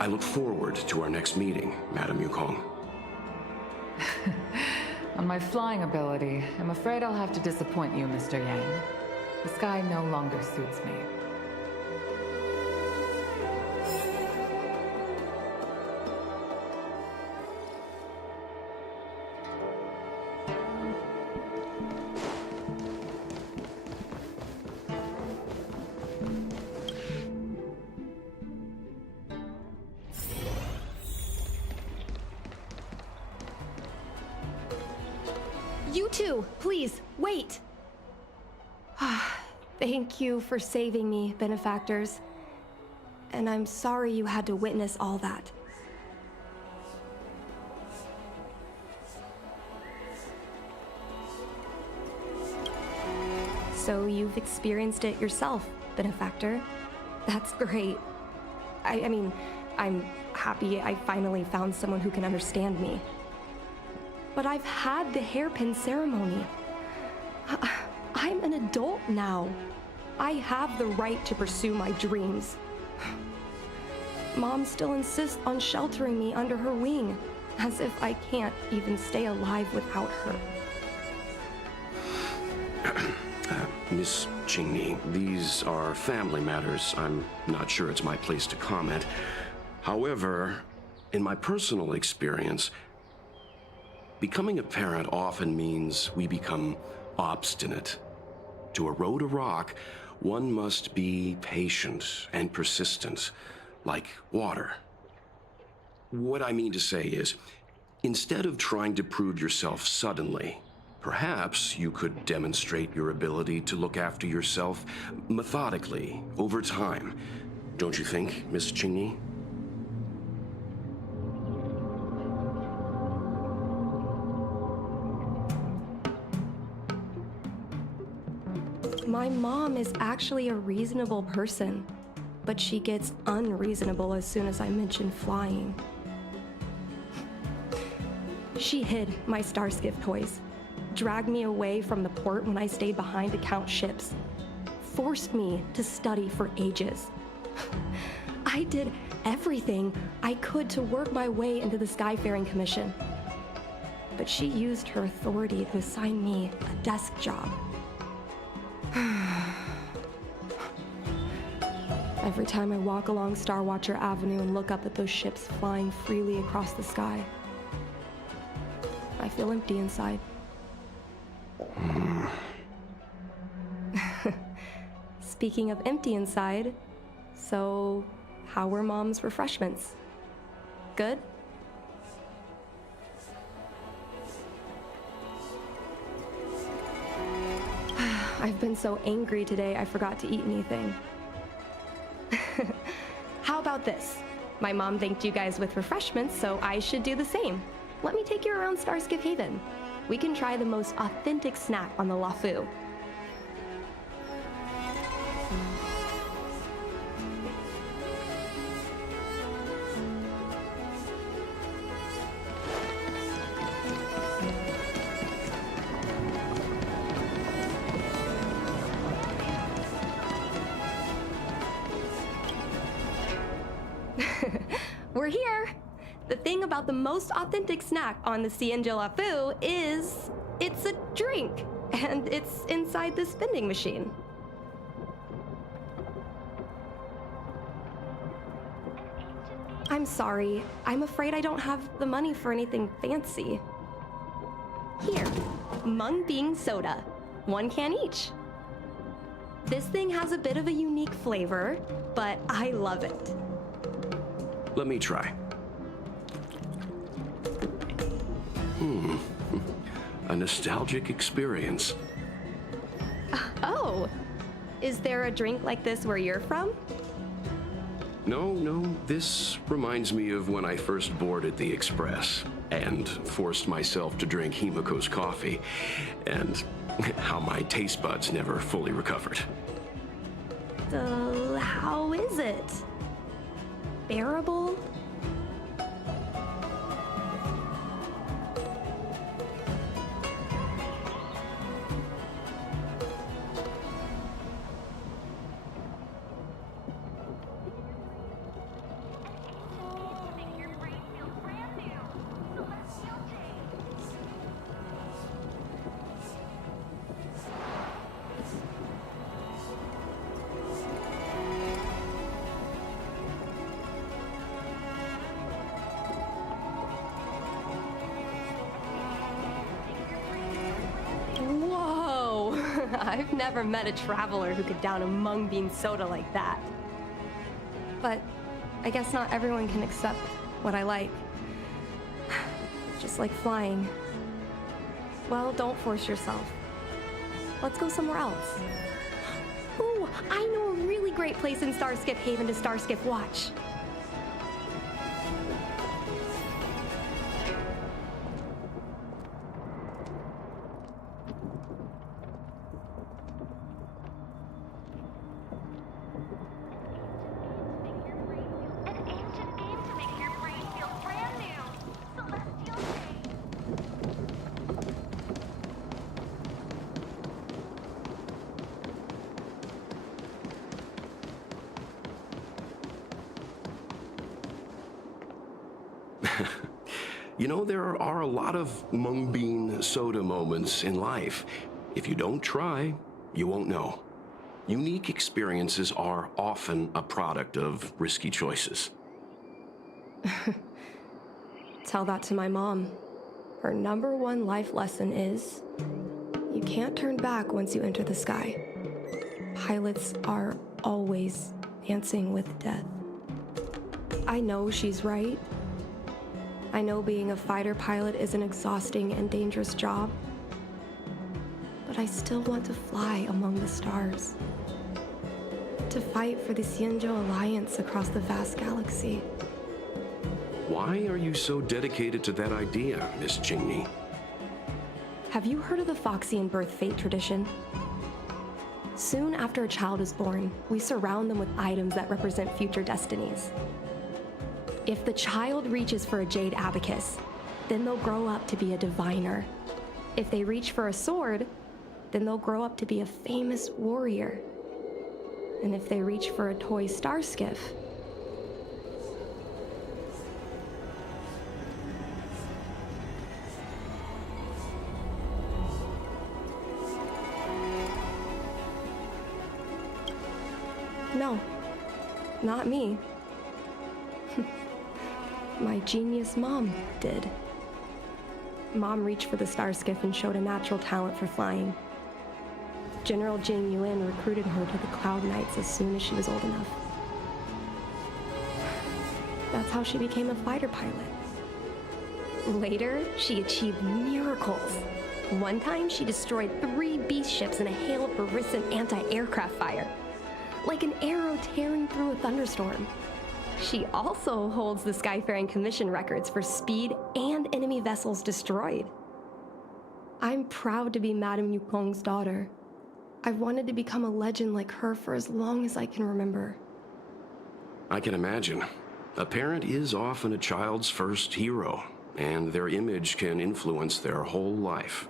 I look forward to our next meeting, Madam Yukong. On my flying ability, I'm afraid I'll have to disappoint you, Mr. Yang. The sky no longer suits me. You two, please, wait! Thank you for saving me, benefactors. And I'm sorry you had to witness all that. So you've experienced it yourself, benefactor. That's great. I mean, I'm happy I finally found someone who can understand me. But I've had the hairpin ceremony. I'm an adult now. I have the right to pursue my dreams. Mom still insists on sheltering me under her wing, as if I can't even stay alive without her. Miss Qingni, these are family matters. I'm not sure it's my place to comment. However, in my personal experience, becoming a parent often means we become obstinate. To erode a rock, one must be patient and persistent, like water. What I mean to say is, instead of trying to prove yourself suddenly, perhaps you could demonstrate your ability to look after yourself methodically, over time. Don't you think, Miss Qingni? My mom is actually a reasonable person, but she gets unreasonable as soon as I mention flying. She hid my Starskiff toys, dragged me away from the port when I stayed behind to count ships, forced me to study for ages. I did everything I could to work my way into the Skyfaring Commission. But she used her authority to assign me a desk job. Every time I walk along Star Watcher Avenue and look up at those ships flying freely across the sky, I feel empty inside. Speaking of empty inside, so how were Mom's refreshments? Good? I've been so angry today I forgot to eat anything. How about this? My mom thanked you guys with refreshments, so I should do the same. Let me take you around Starskiff Haven. We can try the most authentic snack on the Lafu. We're here! The thing about the most authentic snack on the Cienja Lafu is it's a drink, and it's inside this vending machine. I'm sorry. I'm afraid I don't have the money for anything fancy. Here, Mung Bean Soda. 1 can each. This thing has a bit of a unique flavor, but I love it. Let me try. A nostalgic experience. Oh, is there a drink like this where you're from? No, this reminds me of when I first boarded the Express and forced myself to drink Himiko's coffee, and how my taste buds never fully recovered. How is it? Bearable? I've never met a traveler who could down a mung bean soda like that. But I guess not everyone can accept what I like. Just like flying. Well, don't force yourself. Let's go somewhere else. Ooh, I know a really great place in Starskip Haven to Starskip watch. You know, there are a lot of mung bean soda moments in life. If you don't try, you won't know. Unique experiences are often a product of risky choices. Tell that to my mom. Her #1 life lesson is, you can't turn back once you enter the sky. Pilots are always dancing with death. I know she's right. I know being a fighter pilot is an exhausting and dangerous job, but I still want to fly among the stars. To fight for the Xianzhou Alliance across the vast galaxy. Why are you so dedicated to that idea, Miss Jingni? Have you heard of the Foxian birth fate tradition? Soon after a child is born, we surround them with items that represent future destinies. If the child reaches for a jade abacus, then they'll grow up to be a diviner. If they reach for a sword, then they'll grow up to be a famous warrior. And if they reach for a toy star skiff, no, not me. My genius mom did. Mom reached for the star skiff and showed a natural talent for flying. General Jing Yuan recruited her to the Cloud Knights as soon as she was old enough. That's how she became a fighter pilot. Later, she achieved miracles. One time, she destroyed 3 beast ships in a hail of Barissan anti-aircraft fire, like an arrow tearing through a thunderstorm. She also holds the Skyfaring Commission records for speed and enemy vessels destroyed. I'm proud to be Madame Yukong's daughter. I've wanted to become a legend like her for as long as I can remember. I can imagine. A parent is often a child's first hero, and their image can influence their whole life.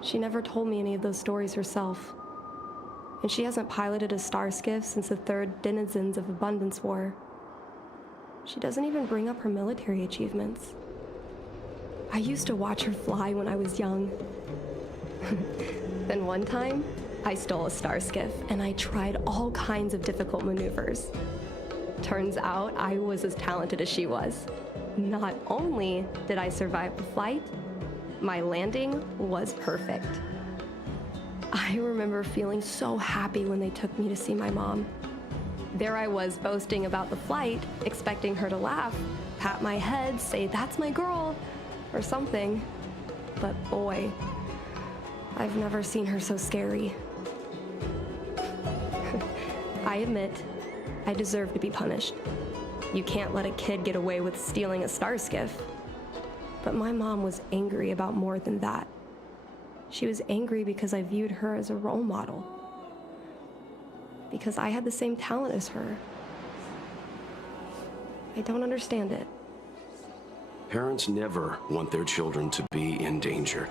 She never told me any of those stories herself. And she hasn't piloted a star skiff since the 3rd Denizens of Abundance War. She doesn't even bring up her military achievements. I used to watch her fly when I was young. Then one time, I stole a star skiff and I tried all kinds of difficult maneuvers. Turns out I was as talented as she was. Not only did I survive the flight, my landing was perfect. I remember feeling so happy when they took me to see my mom. There I was boasting about the flight, expecting her to laugh, pat my head, say, "That's my girl," or something. But boy, I've never seen her so scary. I admit, I deserve to be punished. You can't let a kid get away with stealing a star skiff. But my mom was angry about more than that. She was angry because I viewed her as a role model. Because I had the same talent as her. I don't understand it. Parents never want their children to be in danger.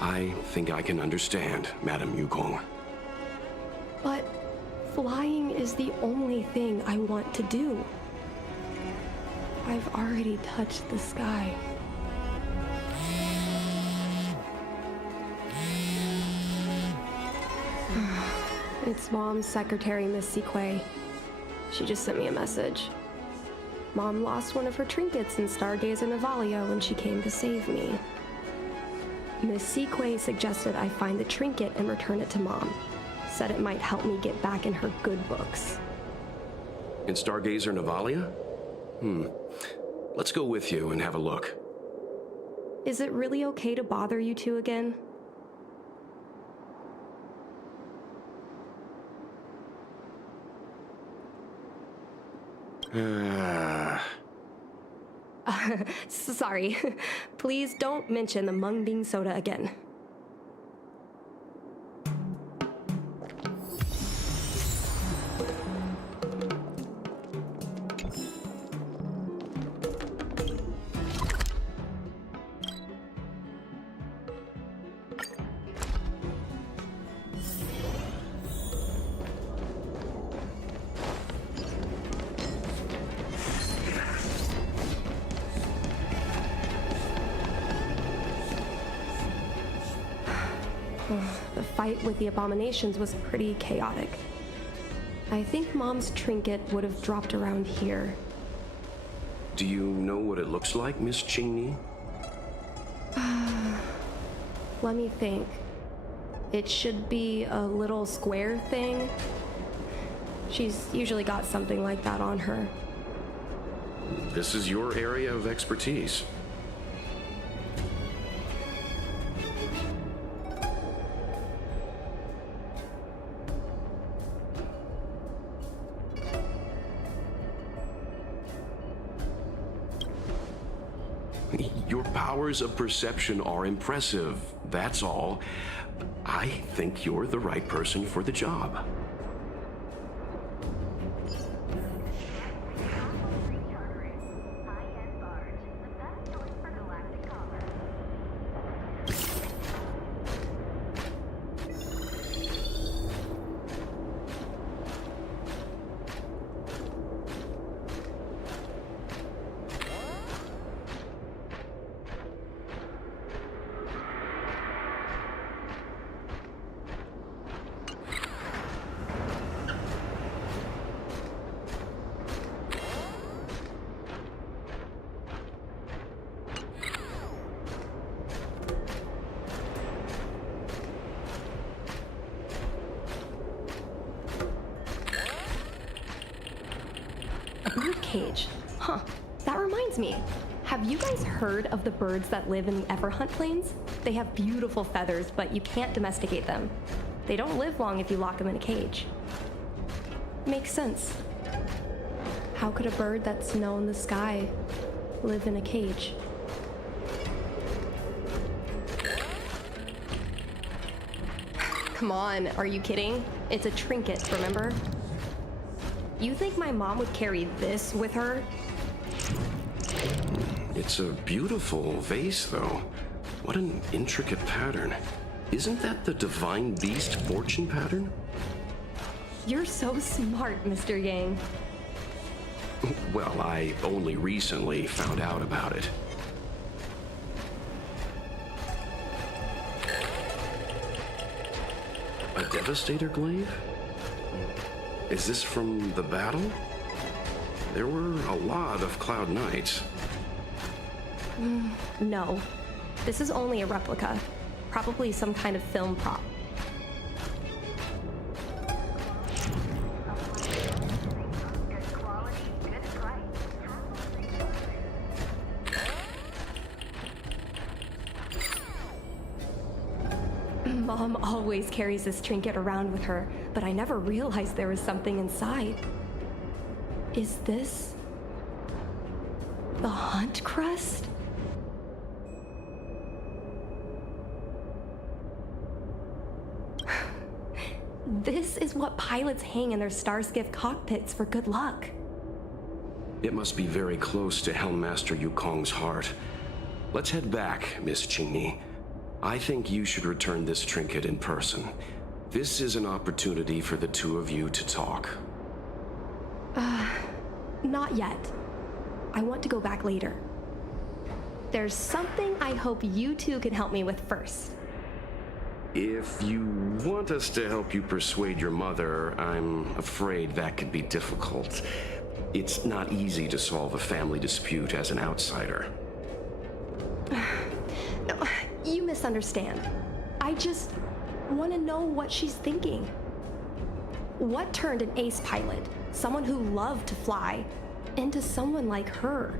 I think I can understand, Madame Yukong. But flying is the only thing I want to do. I've already touched the sky. It's Mom's secretary, Miss Siquei. She just sent me a message. Mom lost one of her trinkets in Stargazer Navalia when she came to save me. Miss Sequay suggested I find the trinket and return it to Mom. Said it might help me get back in her good books. In Stargazer Navalia? Let's go with you and have a look. Is it really okay to bother you two again? Sorry. Please don't mention the mung bean soda again. The fight with the abominations was pretty chaotic. I think Mom's trinket would have dropped around here. Do you know what it looks like, Miss Cheney? Let me think. It should be a little square thing. She's usually got something like that on her. This is your area of expertise. Your powers of perception are impressive, that's all. I think you're the right person for the job. Cage. Huh. That reminds me. Have you guys heard of the birds that live in the Everhunt Plains? They have beautiful feathers, but you can't domesticate them. They don't live long if you lock them in a cage. Makes sense. How could a bird that's known the sky live in a cage? Come on, are you kidding? It's a trinket, remember? You think my mom would carry this with her? It's a beautiful vase, though. What an intricate pattern. Isn't that the divine beast fortune pattern? You're so smart, Mr. Yang. Well, I only recently found out about it. A Devastator glaive? Is this from the battle? There were a lot of Cloud Knights. No. This is only a replica. Probably some kind of film prop. Mom always carries this trinket around with her, but I never realized there was something inside. Is this the hunt crest? This is what pilots hang in their Starskiff cockpits for good luck. It must be very close to Helmmaster Yukong's heart. Let's head back, Miss Cheney. I think you should return this trinket in person. This is an opportunity for the two of you to talk. Not yet. I want to go back later. There's something I hope you two can help me with first. If you want us to help you persuade your mother, I'm afraid that could be difficult. It's not easy to solve a family dispute as an outsider. No, you misunderstand. I just want to know what she's thinking. What turned an ace pilot, someone who loved to fly, into someone like her?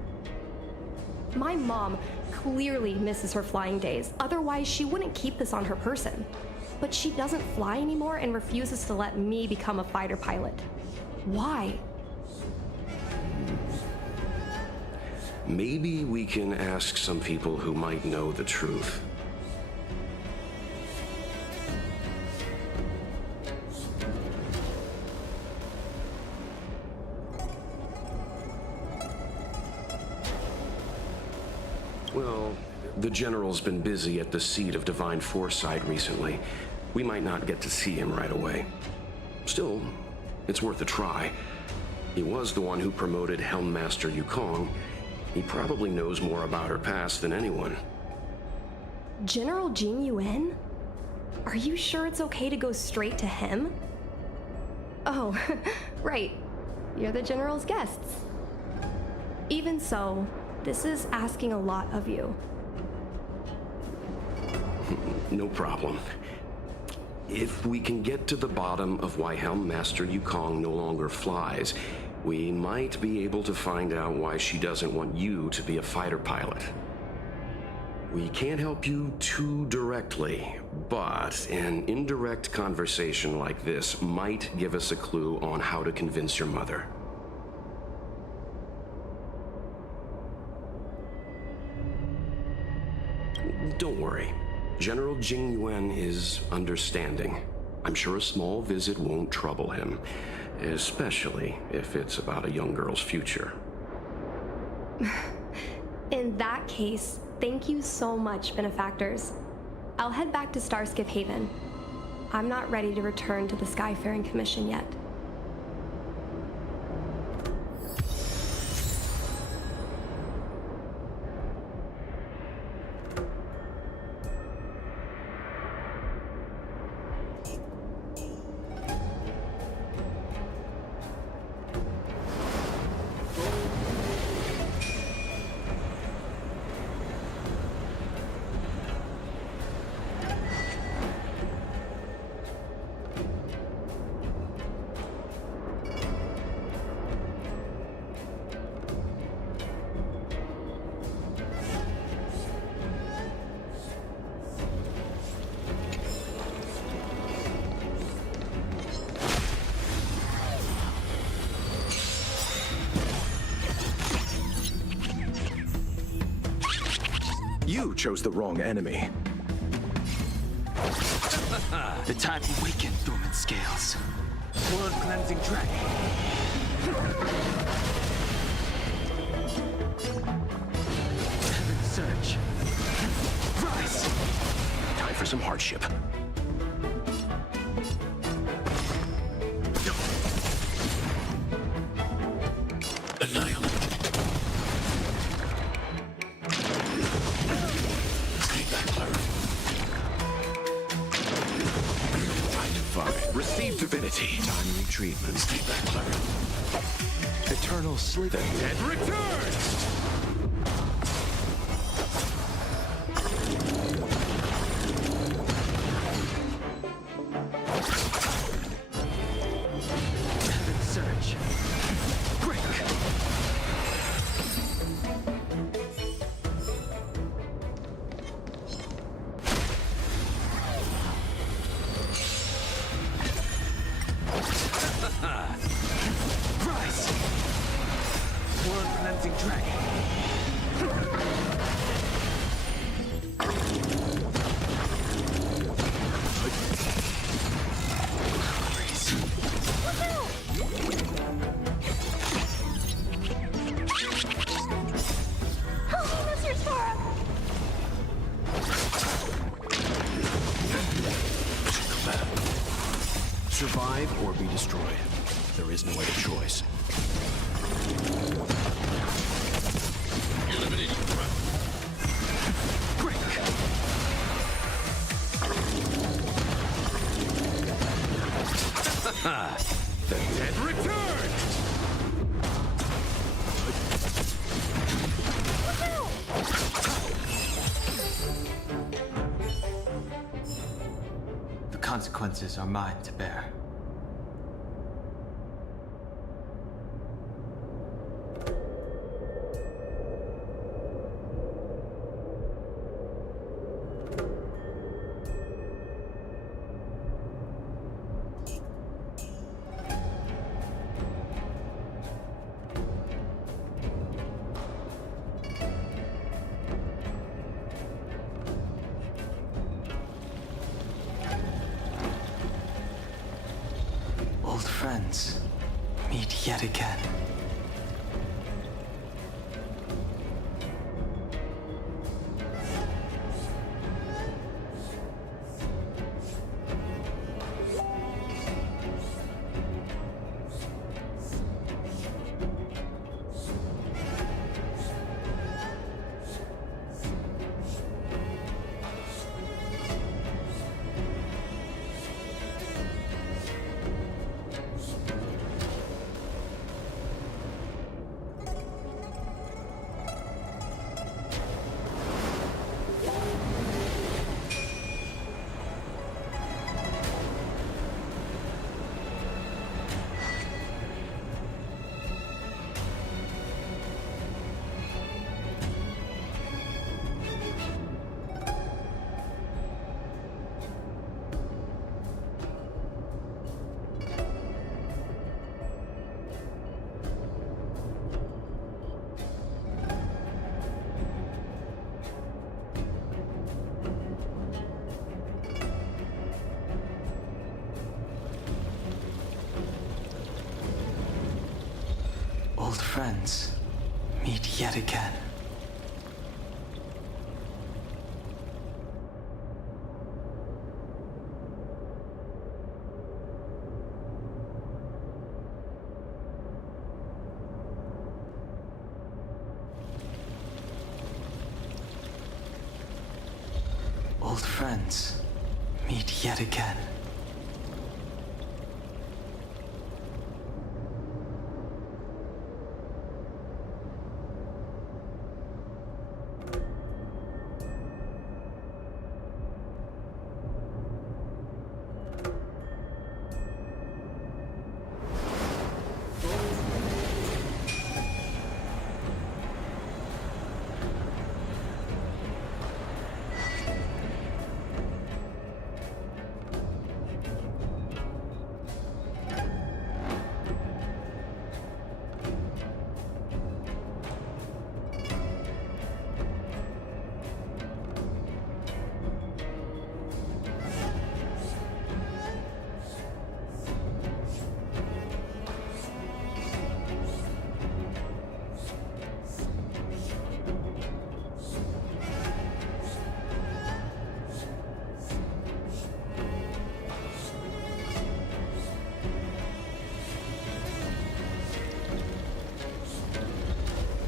My mom clearly misses her flying days, otherwise she wouldn't keep this on her person. But she doesn't fly anymore and refuses to let me become a fighter pilot. Why? Maybe we can ask some people who might know the truth. Well, the General's been busy at the seat of divine foresight recently. We might not get to see him right away. Still, it's worth a try. He was the one who promoted Helm Master Yukong. He probably knows more about her past than anyone. General Jing Yuan? Are you sure it's okay to go straight to him? Oh, right. You're the General's guests. Even so, this is asking a lot of you. No problem. If we can get to the bottom of why Helm Master Yukong no longer flies, we might be able to find out why she doesn't want you to be a fighter pilot. We can't help you too directly, but an indirect conversation like this might give us a clue on how to convince your mother. Don't worry. General Jing Yuan is understanding. I'm sure a small visit won't trouble him, especially if it's about a young girl's future. In that case, thank you so much, benefactors. I'll head back to Starskiff Haven. I'm not ready to return to the Skyfaring Commission yet. You chose the wrong enemy. The tide will weaken dormant scales. Blood cleansing dragon. Heaven surge. Rise. Time for some hardship. Annihilate. Receive divinity. Timely treatment. Stay back, Clara. Eternal sleep. The dead return! Heaven surge. Break. Rise! Blood cleansing dragon. Survive or be destroyed. There is no other choice. Eliminating threat. Break! The dead return! consequences are mine to bear. Old friends, meet yet again. Old friends, meet yet again. Old friends, meet yet again.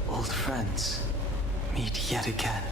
Old friends, meet yet again.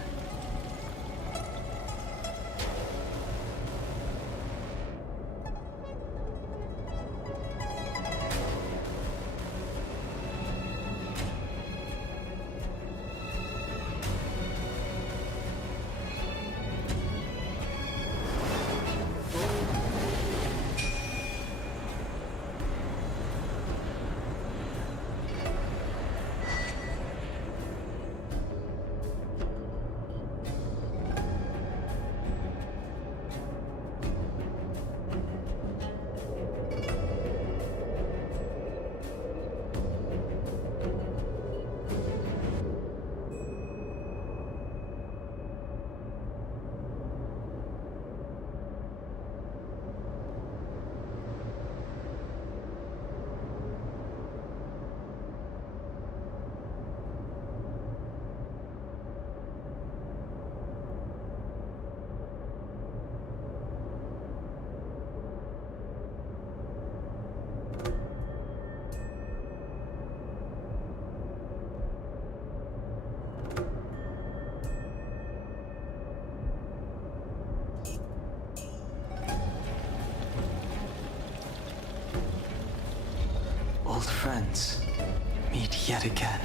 Old friends, meet yet again.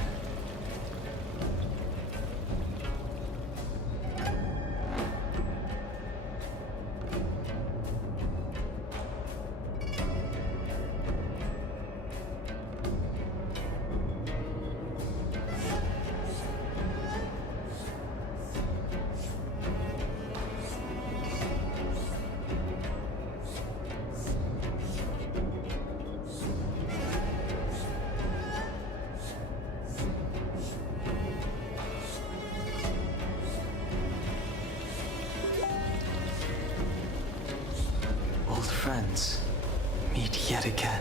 friends meet yet again.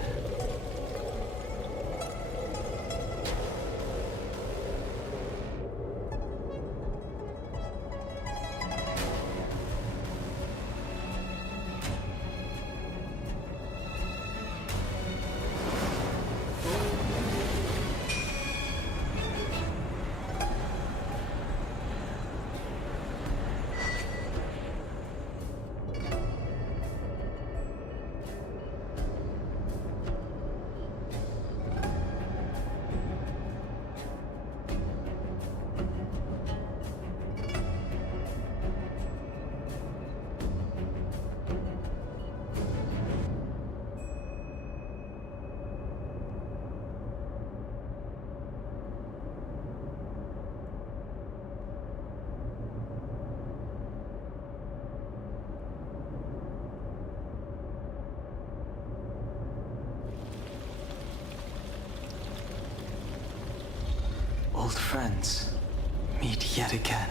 Old friends meet yet again.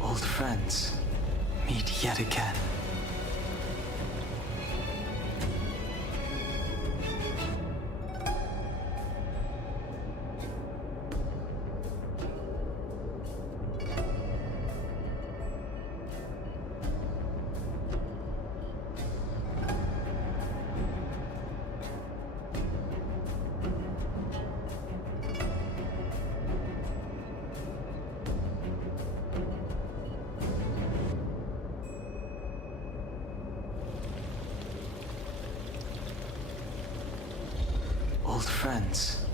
Old friends meet yet again. Old friends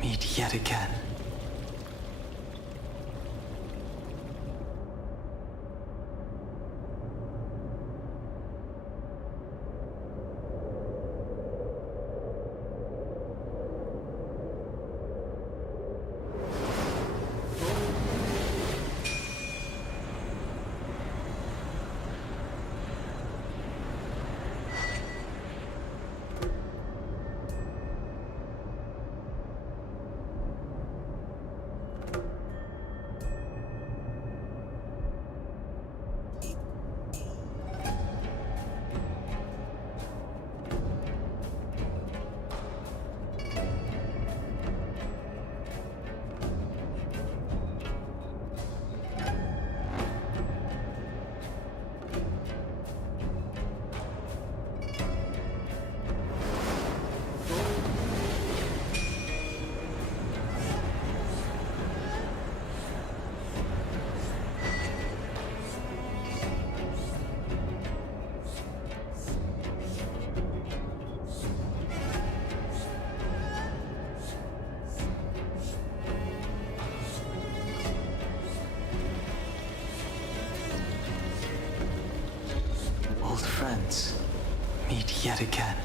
meet yet again. Old friends meet yet again.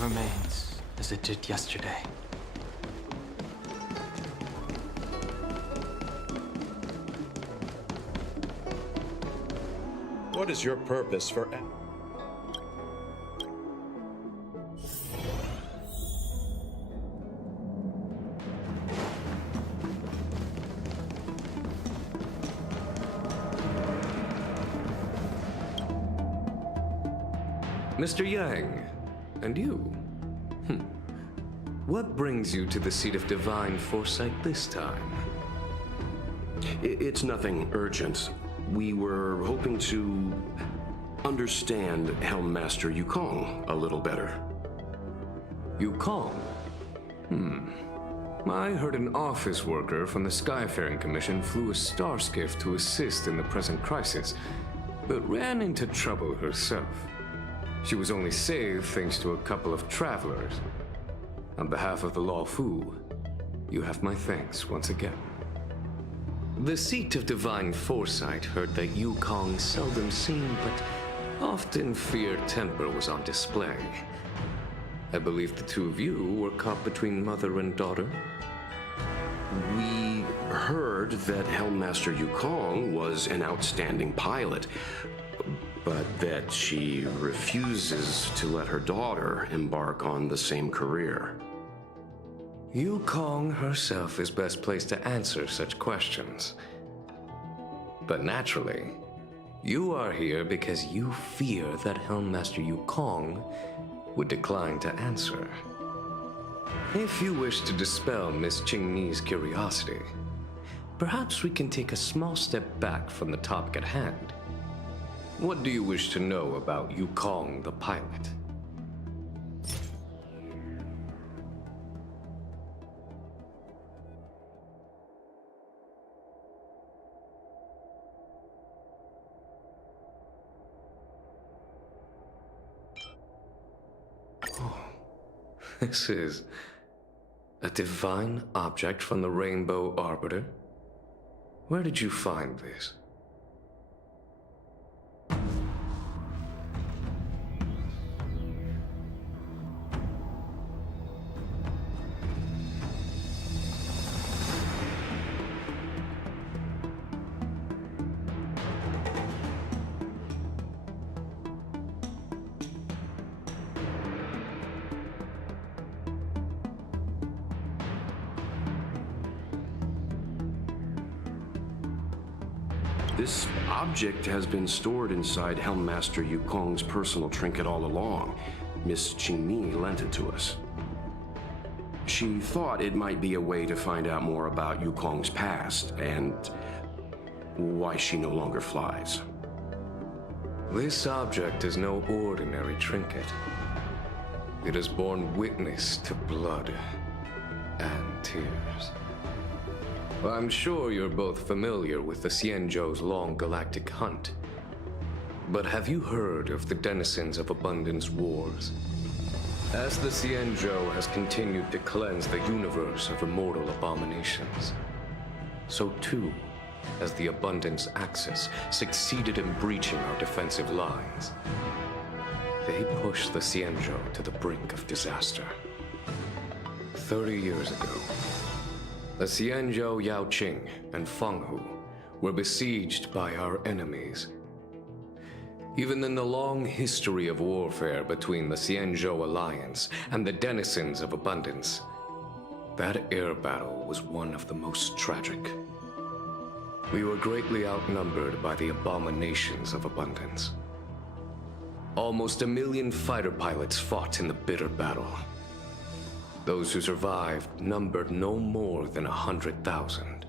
remains as it did yesterday. What is your purpose for... Mr. Yang, and you? What brings you to the seat of divine foresight this time? It's nothing urgent. We were hoping to understand Helm Master Yukong a little better. Yukong? I heard an office worker from the Skyfaring Commission flew a star skiff to assist in the present crisis, but ran into trouble herself. She was only saved thanks to a couple of travelers. On behalf of the Law Fu, you have my thanks once again. The seat of divine foresight heard that Yukong seldom seen, but often feared temper was on display. I believe the two of you were caught between mother and daughter. We heard that Helm Master Yukong was an outstanding pilot, but that she refuses to let her daughter embark on the same career. Yukong herself is best placed to answer such questions. But naturally, you are here because you fear that Helm Master Yukong would decline to answer. If you wish to dispel Miss Qingni's curiosity, perhaps we can take a small step back from the topic at hand. What do you wish to know about Yukong the pilot? Oh, this is a divine object from the Rainbow Arbiter? Where did you find this? This object has been stored inside Helm Master Yukong's personal trinket all along. Miss Qingni lent it to us. She thought it might be a way to find out more about Yukong's past and why she no longer flies. This object is no ordinary trinket. It has borne witness to blood and tears. I'm sure you're both familiar with the Xianzhou's long galactic hunt. But have you heard of the denizens of Abundance Wars? As the Xianzhou has continued to cleanse the universe of immortal abominations, so too has the Abundance Axis succeeded in breaching our defensive lines. They pushed the Xianzhou to the brink of disaster. 30 years ago, the Xianzhou Yaoqing and Fenghu were besieged by our enemies. Even in the long history of warfare between the Xianzhou Alliance and the denizens of Abundance, that air battle was one of the most tragic. We were greatly outnumbered by the abominations of Abundance. Almost 1 million fighter pilots fought in the bitter battle. Those who survived numbered no more than 100,000.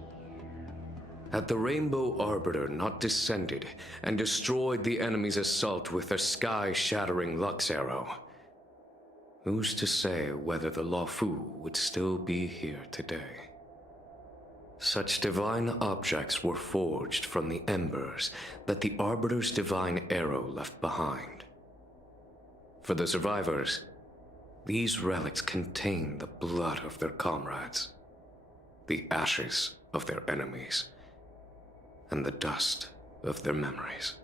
Had the Rainbow Arbiter not descended and destroyed the enemy's assault with their sky-shattering Lux Arrow, who's to say whether the Law Fu would still be here today? Such divine objects were forged from the embers that the Arbiter's divine arrow left behind. For the survivors, these relics contain the blood of their comrades, the ashes of their enemies, and the dust of their memories.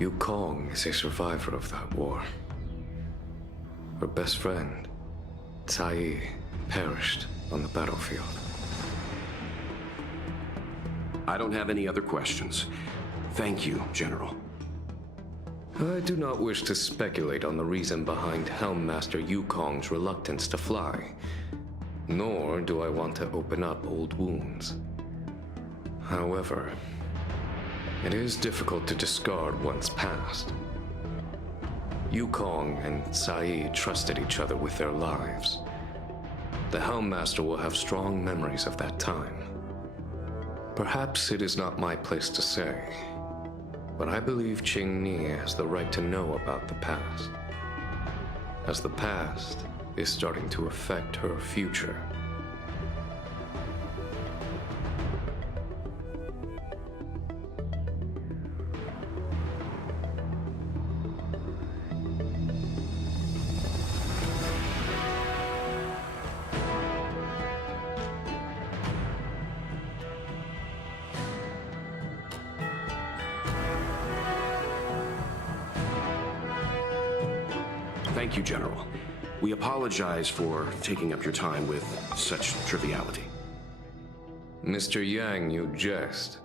Yukong is a survivor of that war. her best friend, Tai, perished on the battlefield. I don't have any other questions. Thank you, General. I do not wish to speculate on the reason behind Helmmaster Yukong's reluctance to fly, nor do I want to open up old wounds. However, it is difficult to discard one's past. Yukong and Sai trusted each other with their lives. The Helmmaster will have strong memories of that time. Perhaps it is not my place to say, but I believe Qingni has the right to know about the past, as the past is starting to affect her future. Thank you, General. We apologize for taking up your time with such triviality. Mr. Yang, you jest.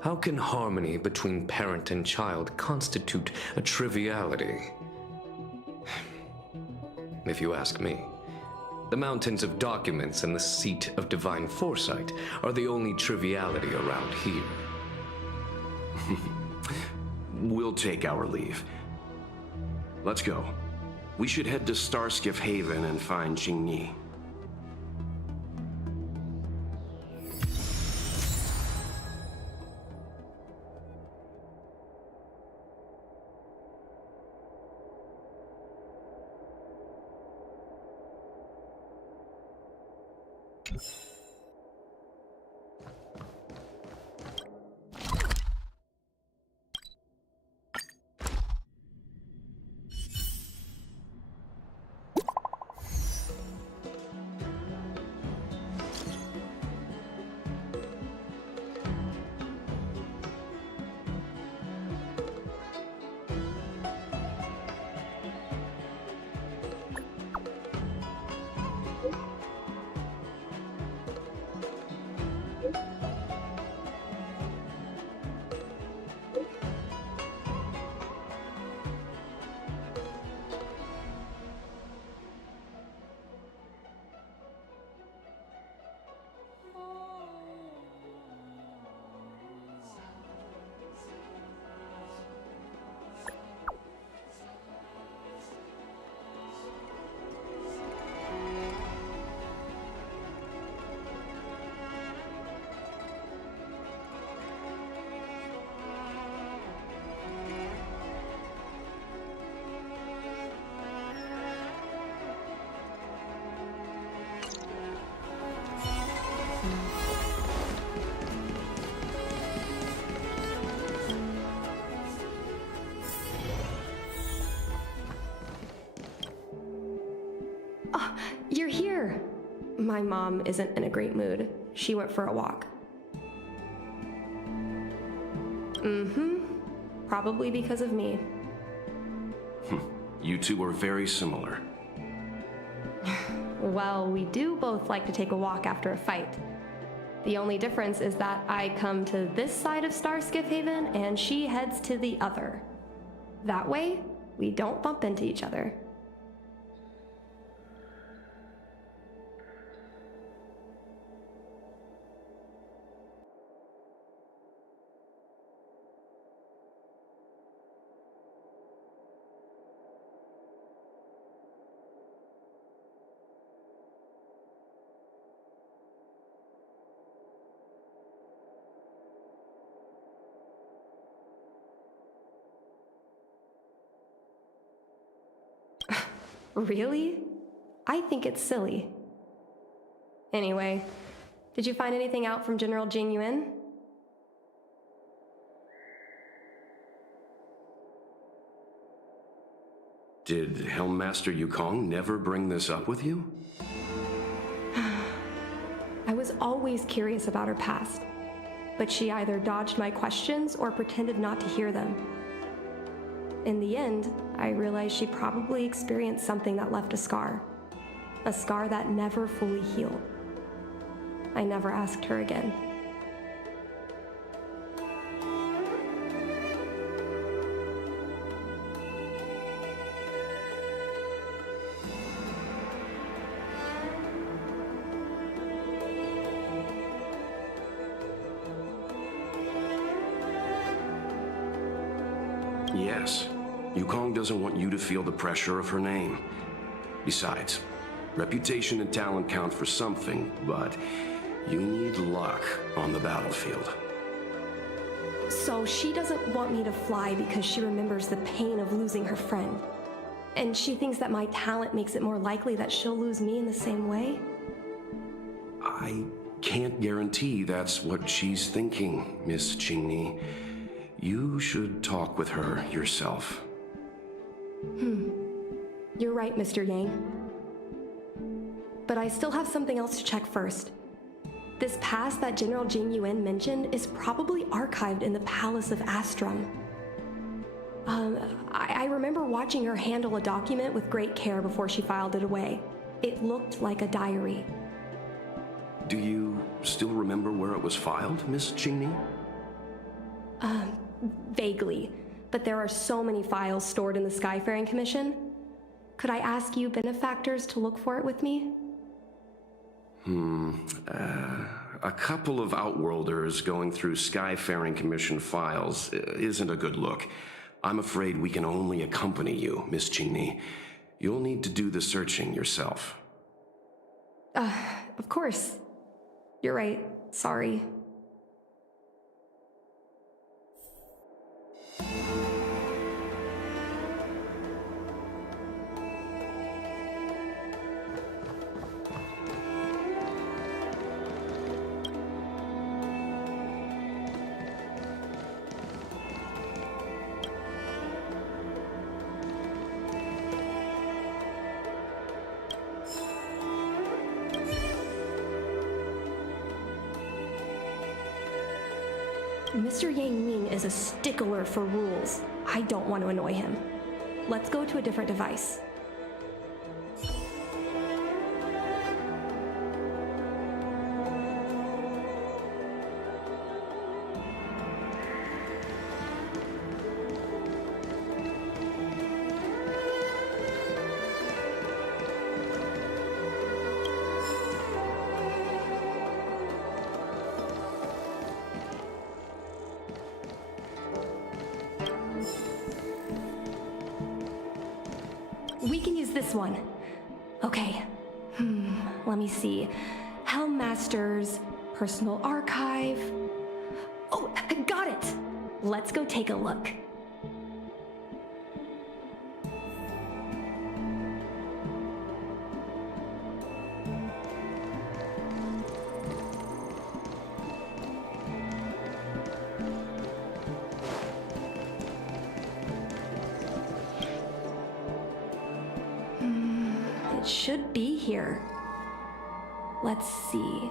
How can harmony between parent and child constitute a triviality? If you ask me, the mountains of documents and the seat of divine foresight are the only triviality around here. We'll take our leave. Let's go. We should head to Starskiff Haven and find Qingni. You're here! My mom isn't in a great mood. She went for a walk. Probably because of me. You two are very similar. Well, we do both like to take a walk after a fight. The only difference is that I come to this side of Starskiff Haven and she heads to the other. That way, we don't bump into each other. Really? I think it's silly. Anyway, did you find anything out from General Jing Yuan? Did Helmmaster Yukong never bring this up with you? I was always curious about her past, but she either dodged my questions or pretended not to hear them. in the end, I realized she probably experienced something that left a scar. A scar that never fully healed. I never asked her again. Yes, Yukong doesn't want you to feel the pressure of her name. Besides, reputation and talent count for something, but you need luck on the battlefield. So she doesn't want me to fly because she remembers the pain of losing her friend. And she thinks that my talent makes it more likely that she'll lose me in the same way? I can't guarantee that's what she's thinking, Miss Qingni. You should talk with her yourself. You're right, Mr. Yang. But I still have something else to check first. This pass that General Jing Yuan mentioned is probably archived in the Palace of Astrum. I remember watching her handle a document with great care before she filed it away. It looked like a diary. Do you still remember where it was filed, Miss Qingni? Vaguely, but there are so many files stored in the Skyfaring Commission. Could I ask you benefactors to look for it with me? A couple of Outworlders going through Skyfaring Commission files isn't a good look. I'm afraid we can only accompany you, Miss Qingni. You'll need to do the searching yourself. Of course. You're right. Sorry. Mr. Yang Ming is a stickler for rules. I don't want to annoy him. Let's go to a different device. We can use this one. Okay. Let me see. Helm Masters, Personal Archive. Oh, I got it! Let's go take a look. It should be here. Let's see.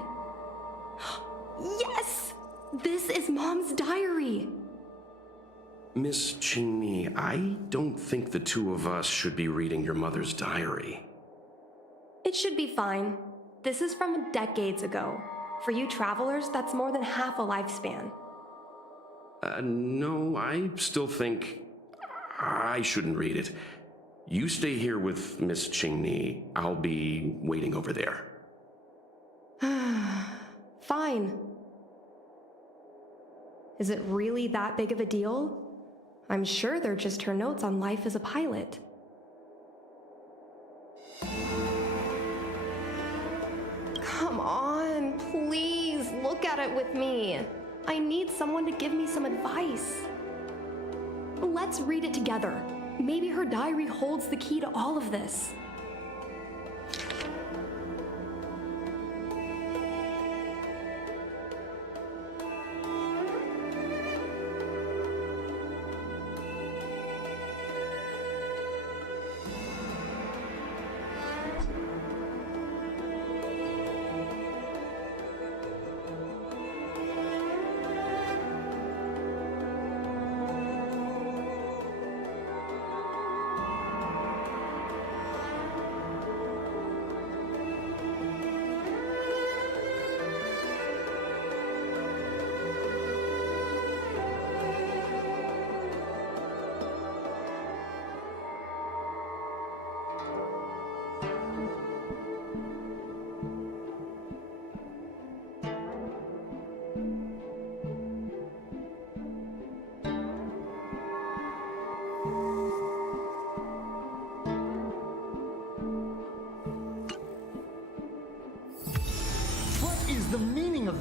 Yes! This is Mom's diary! Miss Qingni, I don't think the two of us should be reading your mother's diary. It should be fine. This is from decades ago. For you travelers, that's more than half a lifespan. No, I still think I shouldn't read it. You stay here with Miss Qingni. I'll be waiting over there. Fine. Is it really that big of a deal? I'm sure they're just her notes on life as a pilot. Come on, please, look at it with me. I need someone to give me some advice. Let's read it together. Maybe her diary holds the key to all of this.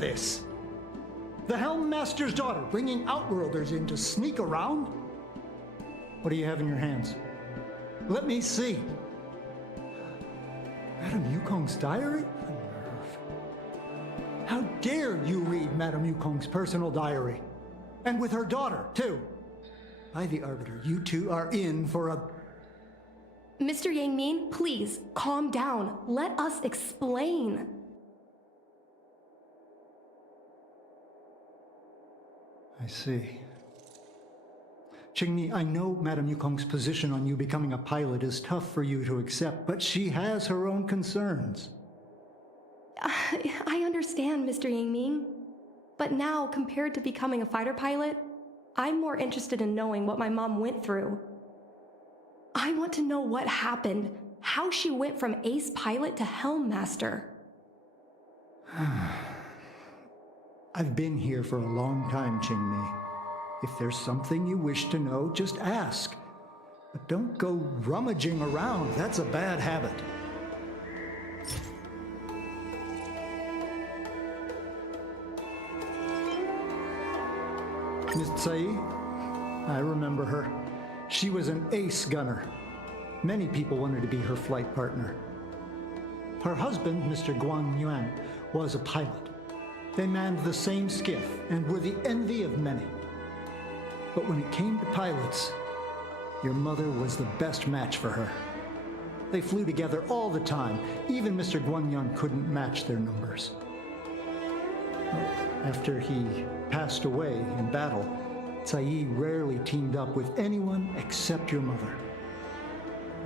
this? The Helm Master's daughter bringing Outworlders in to sneak around? What do you have in your hands? Let me see. Madame Yukong's diary? The nerve. How dare you read Madame Yukong's personal diary? And with her daughter, too. By the Arbiter, you two are in for a... Mr. Yangming, please, calm down. Let us explain. I see. Qingmi, I know Madame Yukong's position on you becoming a pilot is tough for you to accept, but she has her own concerns. I understand, Mr. Yangming. But now, compared to becoming a fighter pilot, I'm more interested in knowing what my mom went through. I want to know what happened, how she went from ace pilot to Helm Master. I've been here for a long time, Qingmi. If there's something you wish to know, just ask. But don't go rummaging around. That's a bad habit. Miss Tsai, I remember her. She was an ace gunner. Many people wanted to be her flight partner. Her husband, Mr. Guang Yuan, was a pilot. They manned the same skiff and were the envy of many. But when it came to pilots, your mother was the best match for her. They flew together all the time. Even Mr. Guanyan couldn't match their numbers. After he passed away in battle, Tsai rarely teamed up with anyone except your mother.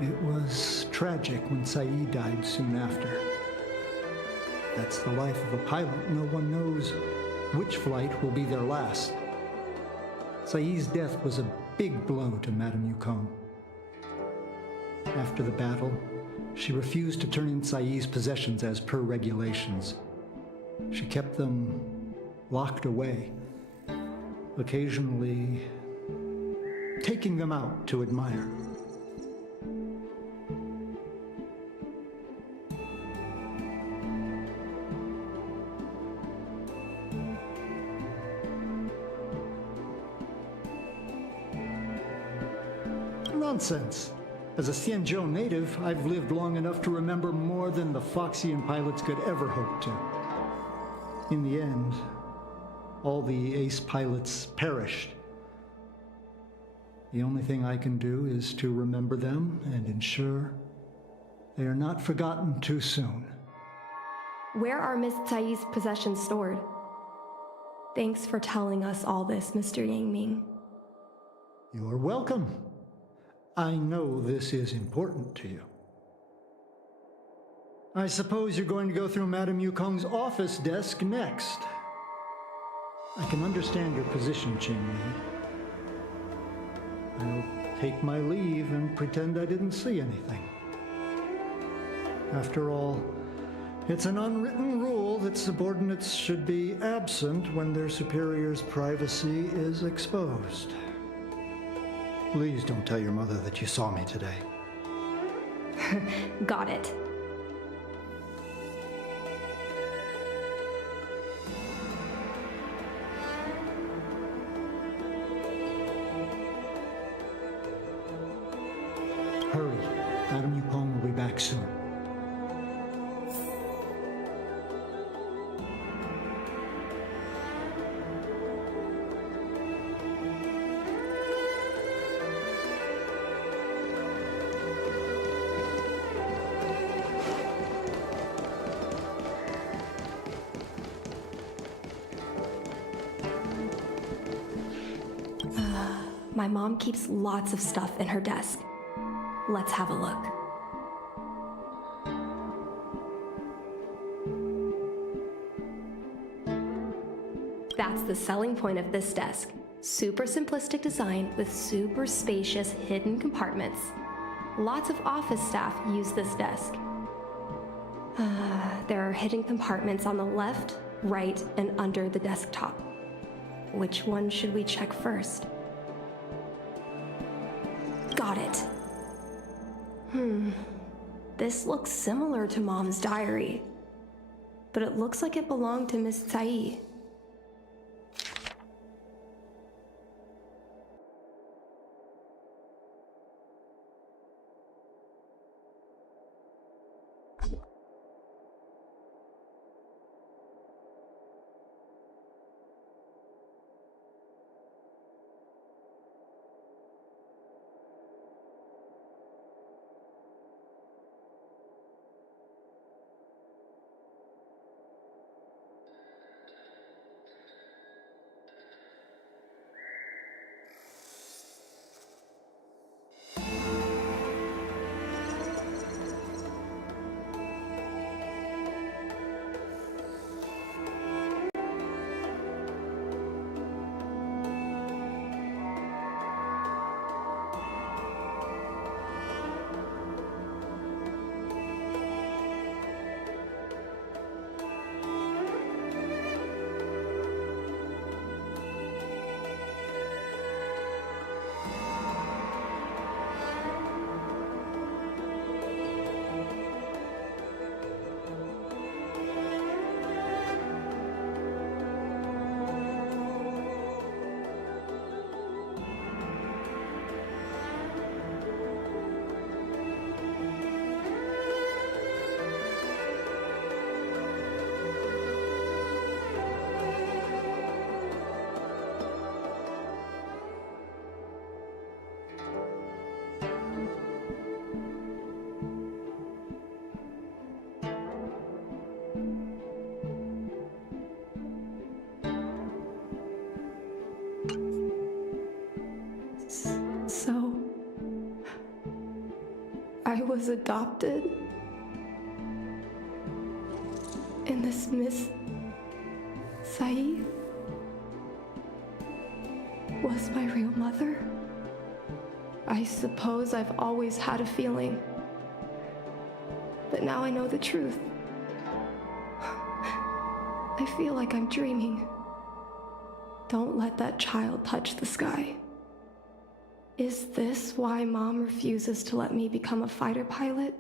It was tragic when Tsai died soon after. That's the life of a pilot. No one knows which flight will be their last. Tsai's death was a big blow to Madame Yukong. After the battle, she refused to turn in Tsai's possessions as per regulations. She kept them locked away, occasionally taking them out to admire. Nonsense. As a Xianzhou native, I've lived long enough to remember more than the Foxian pilots could ever hope to. In the end, all the ace pilots perished. The only thing I can do is to remember them and ensure they are not forgotten too soon. Where are Miss Tsai's possessions stored? Thanks for telling us all this, Mr. Yangming. You're welcome. I know this is important to you. I suppose you're going to go through Madame Yukong's office desk next. I can understand your position, Qingmi. I'll take my leave and pretend I didn't see anything. After all, it's an unwritten rule that subordinates should be absent when their superior's privacy is exposed. Please don't tell your mother that you saw me today. Got it. Hurry. Madame Yukong will be back soon. My mom keeps lots of stuff in her desk. Let's have a look. That's the selling point of this desk. Super simplistic design with super spacious hidden compartments. Lots of office staff use this desk. There are hidden compartments on the left, right, and under the desktop. Which one should we check first? Got it. This looks similar to Mom's diary. but it looks like it belonged to Miss Tsai. So, I was adopted? And this Miss Tsai was my real mother? I suppose I've always had a feeling, but now I know the truth. I feel like I'm dreaming. Don't let that child touch the sky. Is this why Mom refuses to let me become a fighter pilot?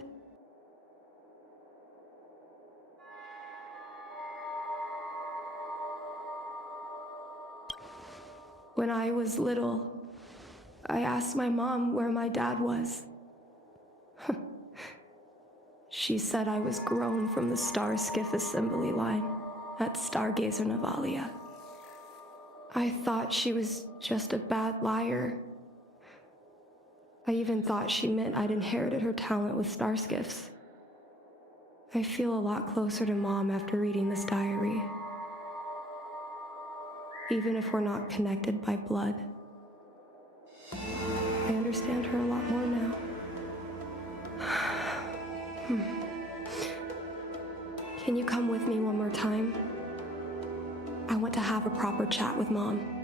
When I was little, I asked my mom where my dad was. She said I was grown from the Star Skiff assembly line at Stargazer Navalia. I thought she was just a bad liar. I even thought she meant I'd inherited her talent with starskiffs. I feel a lot closer to Mom after reading this diary. Even if we're not connected by blood. I understand her a lot more now. Can you come with me one more time? I want to have a proper chat with Mom.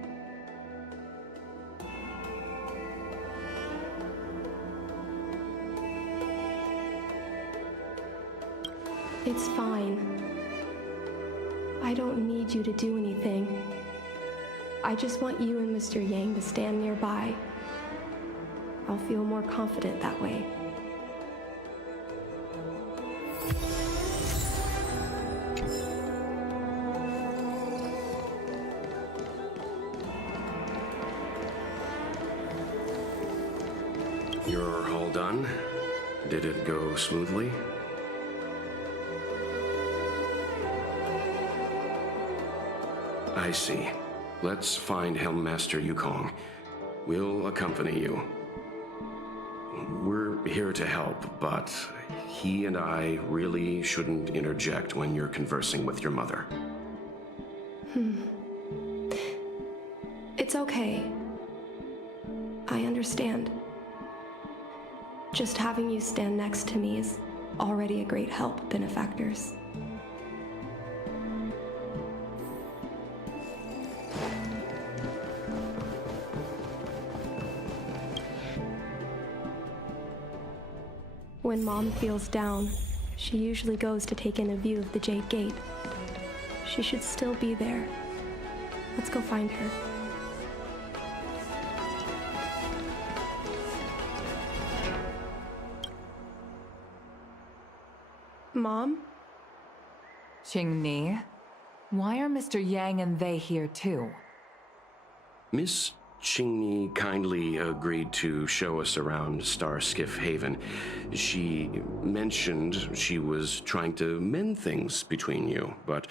It's fine. I don't need you to do anything. I just want you and Mr. Yang to stand nearby. I'll feel more confident that way. You're all done? Did it go smoothly? I see. Let's find Helmmaster Yukong. We'll accompany you. We're here to help, but he and I really shouldn't interject when you're conversing with your mother. It's okay. I understand. Just having you stand next to me is already a great help, benefactors. When Mom feels down, she usually goes to take in a view of the Jade Gate. She should still be there. Let's go find her. Mom? Qingni, why are Mr. Yang and they here too? Miss Qingni kindly agreed to show us around Starskiff Haven. She mentioned she was trying to mend things between you, but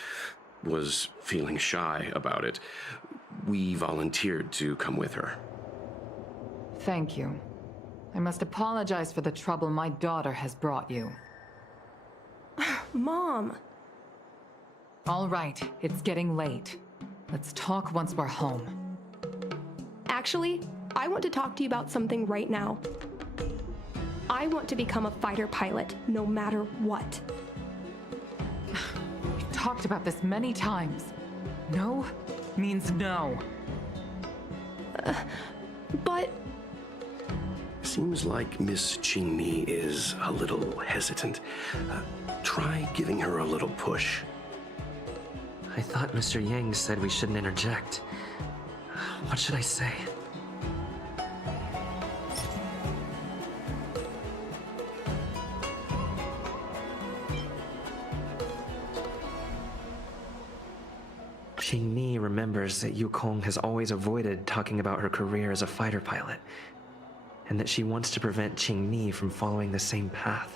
was feeling shy about it. We volunteered to come with her. Thank you. I must apologize for the trouble my daughter has brought you. Mom! All right, it's getting late. Let's talk once we're home. Actually, I want to talk to you about something right now. I want to become a fighter pilot, no matter what. We've talked about this many times. No means no. But... Seems like Miss Qingni is a little hesitant. Try giving her a little push. I thought Mr. Yang said we shouldn't interject. What should I say? Qingni remembers that Yukong has always avoided talking about her career as a fighter pilot, and that she wants to prevent Qingni from following the same path.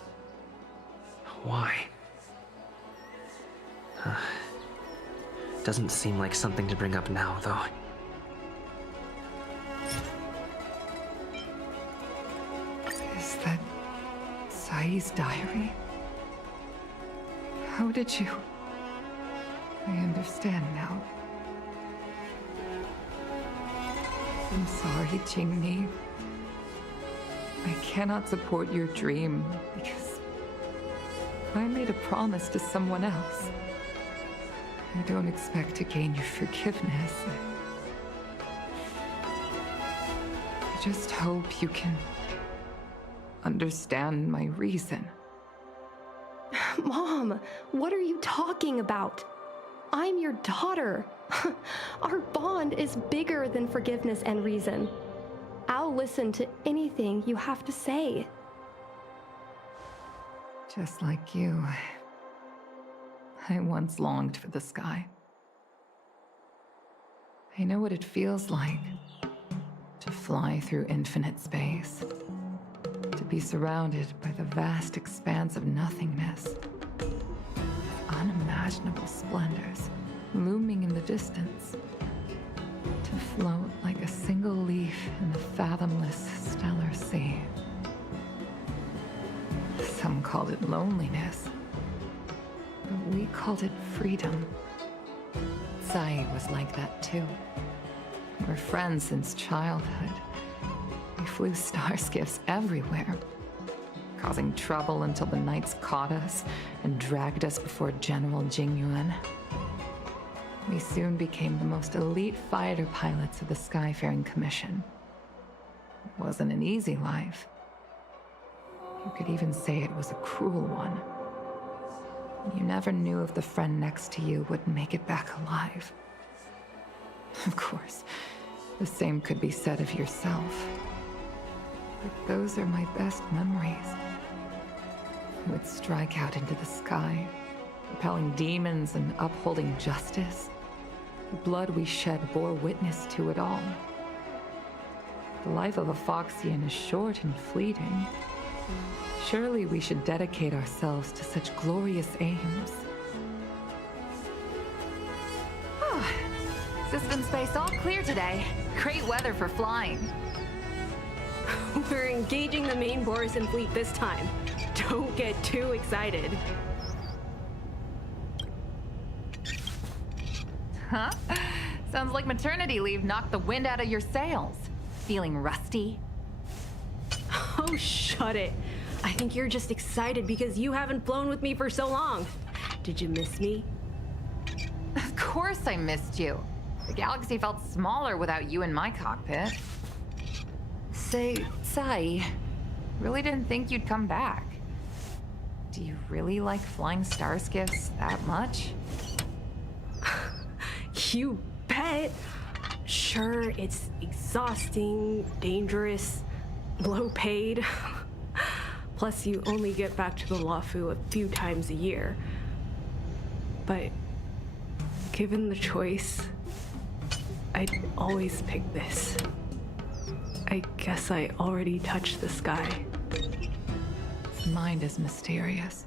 Why? Doesn't seem like something to bring up now, though. Is that Sai's diary? How did you... I understand now. I'm sorry, Qingni. I cannot support your dream because I made a promise to someone else. I don't expect to gain your forgiveness. I just hope you can understand my reason. Mom, what are you talking about? I'm your daughter. Our bond is bigger than forgiveness and reason. I'll listen to anything you have to say. Just like you, I once longed for the sky. I know what it feels like to fly through infinite space, to be surrounded by the vast expanse of nothingness, unimaginable splendors looming in the distance, to float like a single leaf in the fathomless stellar sea. Some called it loneliness, but we called it freedom. Sai was like that too. We're friends since childhood. We flew starskiffs everywhere, causing trouble until the knights caught us and dragged us before General Jingyuan. We soon became the most elite fighter pilots of the Skyfaring Commission. It wasn't an easy life. You could even say it was a cruel one. You never knew if the friend next to you would make it back alive. Of course, the same could be said of yourself. But those are my best memories. You would strike out into the sky, repelling demons and upholding justice. The blood we shed bore witness to it all. The life of a Foxian is short and fleeting. Surely we should dedicate ourselves to such glorious aims. System space all clear today. Great weather for flying. We're engaging the main Borison fleet this time. Don't get too excited. Huh? Sounds like maternity leave knocked the wind out of your sails. Feeling rusty? Oh, shut it. I think you're just excited because you haven't flown with me for so long. Did you miss me? Of course I missed you. The galaxy felt smaller without you in my cockpit. Say, Sai, really didn't think you'd come back. Do you really like flying starskiffs that much? You bet. Sure, it's exhausting, dangerous, low paid. Plus, you only get back to the Luofu a few times a year. but given the choice, I'd always pick this. I guess I already touched the sky. Mind is mysterious.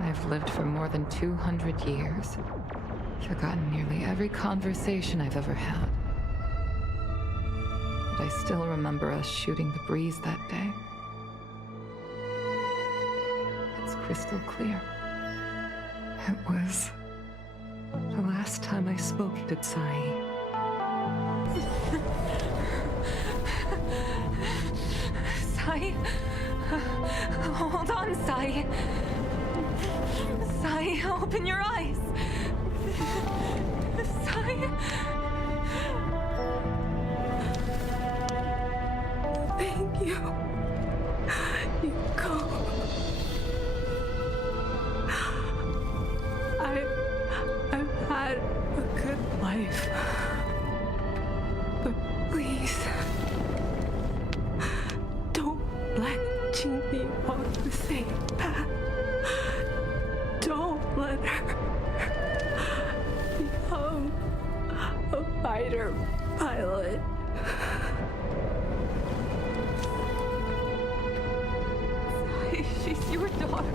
I've lived for more than 200 years, forgotten nearly every conversation I've ever had. But I still remember us shooting the breeze that day. It's crystal clear. It was the last time I spoke to Tsai. Tsai? Hold on, Tsai. Tsai, open your eyes. Tsai. Thank you. You go. I've had a good life. But please, don't let Jinmi walk the same path. Don't let her become a fighter pilot. She's your daughter.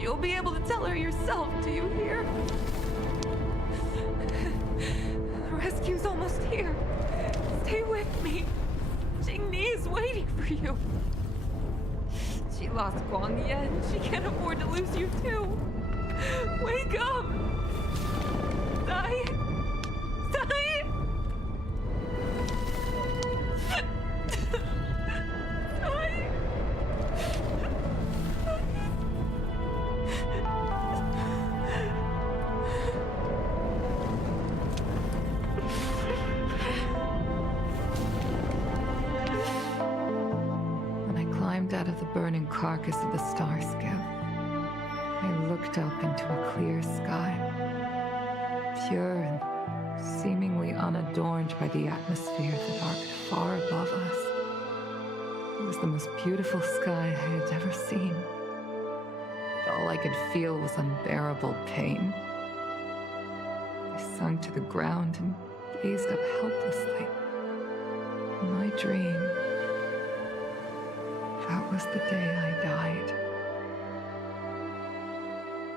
You'll be able to tell her yourself, do you hear? The rescue's almost here. Stay with me. Jingni is waiting for you. She lost Guang Yan. She can't afford to lose you too. Wake up! Sai! Sai! Sai! When I climbed out of the burning carcass of the star skiff, I looked up into a clear sky, pure and seemingly unadorned by the atmosphere that arced far above us. It was the most beautiful sky I had ever seen. But all I could feel was unbearable pain. I sunk to the ground and gazed up helplessly. In my dream, that was the day I died.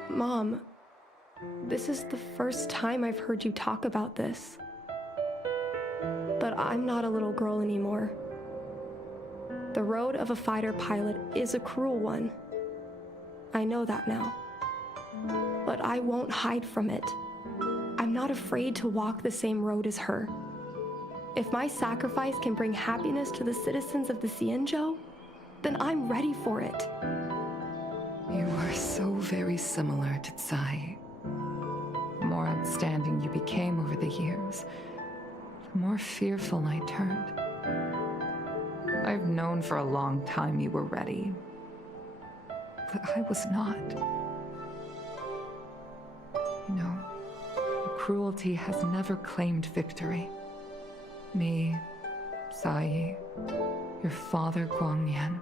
Mom, this is the first time I've heard you talk about this. But I'm not a little girl anymore. The road of a fighter pilot is a cruel one. I know that now. But I won't hide from it. I'm not afraid to walk the same road as her. If my sacrifice can bring happiness to the citizens of the Xianzhou, then I'm ready for it. You are so very similar to Tsai. The more outstanding you became over the years, the more fearful I turned. I've known for a long time you were ready, but I was not. You know, cruelty has never claimed victory. Me, Tsai, your father Guang Yan,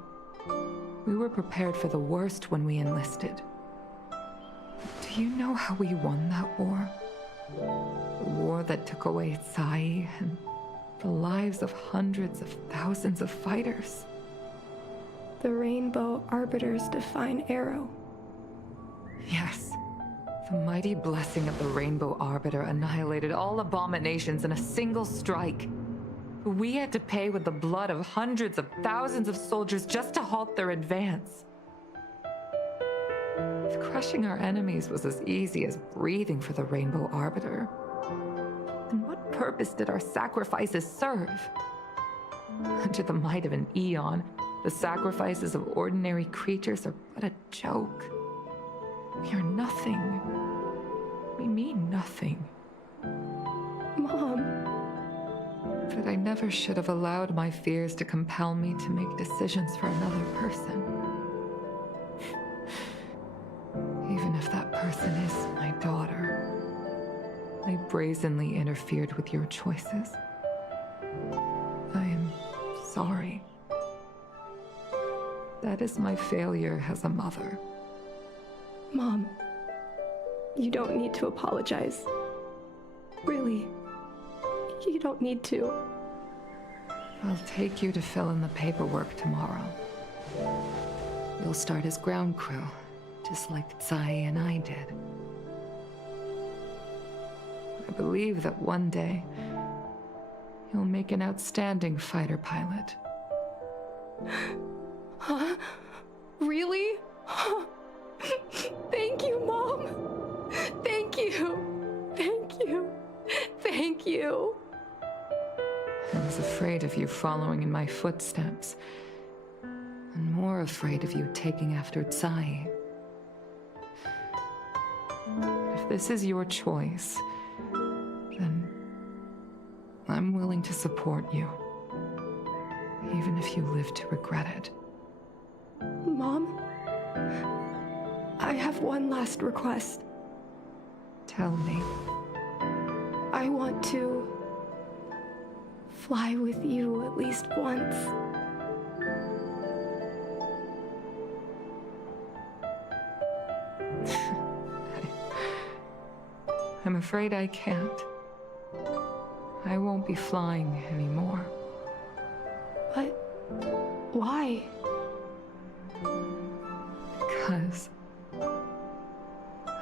we were prepared for the worst when we enlisted. Do you know how we won that war? The war that took away Tsai and the lives of hundreds of thousands of fighters. The Rainbow Arbiter's divine arrow. Yes. The mighty blessing of the Rainbow Arbiter annihilated all abominations in a single strike. We had to pay with the blood of hundreds of thousands of soldiers just to halt their advance. If crushing our enemies was as easy as breathing for the Rainbow Arbiter, then what purpose did our sacrifices serve? Under the might of an eon, the sacrifices of ordinary creatures are but a joke. We are nothing. We mean nothing. Mom. But I never should have allowed my fears to compel me to make decisions for another person. Even if that person is my daughter, I brazenly interfered with your choices. I am sorry. That is my failure as a mother. Mom, You don't need to apologize. Really. You don't need to. I'll take you to fill in the paperwork tomorrow. You'll start as ground crew, just like Tsai and I did. I believe that one day, you'll make an outstanding fighter pilot. Huh? Really? Thank you, Mom! Thank you! Thank you! Thank you! I was afraid of you following in my footsteps, and more afraid of you taking after Tsai. If this is your choice, then I'm willing to support you, even if you live to regret it. Mom, I have one last request. Tell me. I want to fly with you at least once. I'm afraid I can't. I won't be flying anymore. But why? Because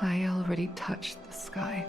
I already touched the sky.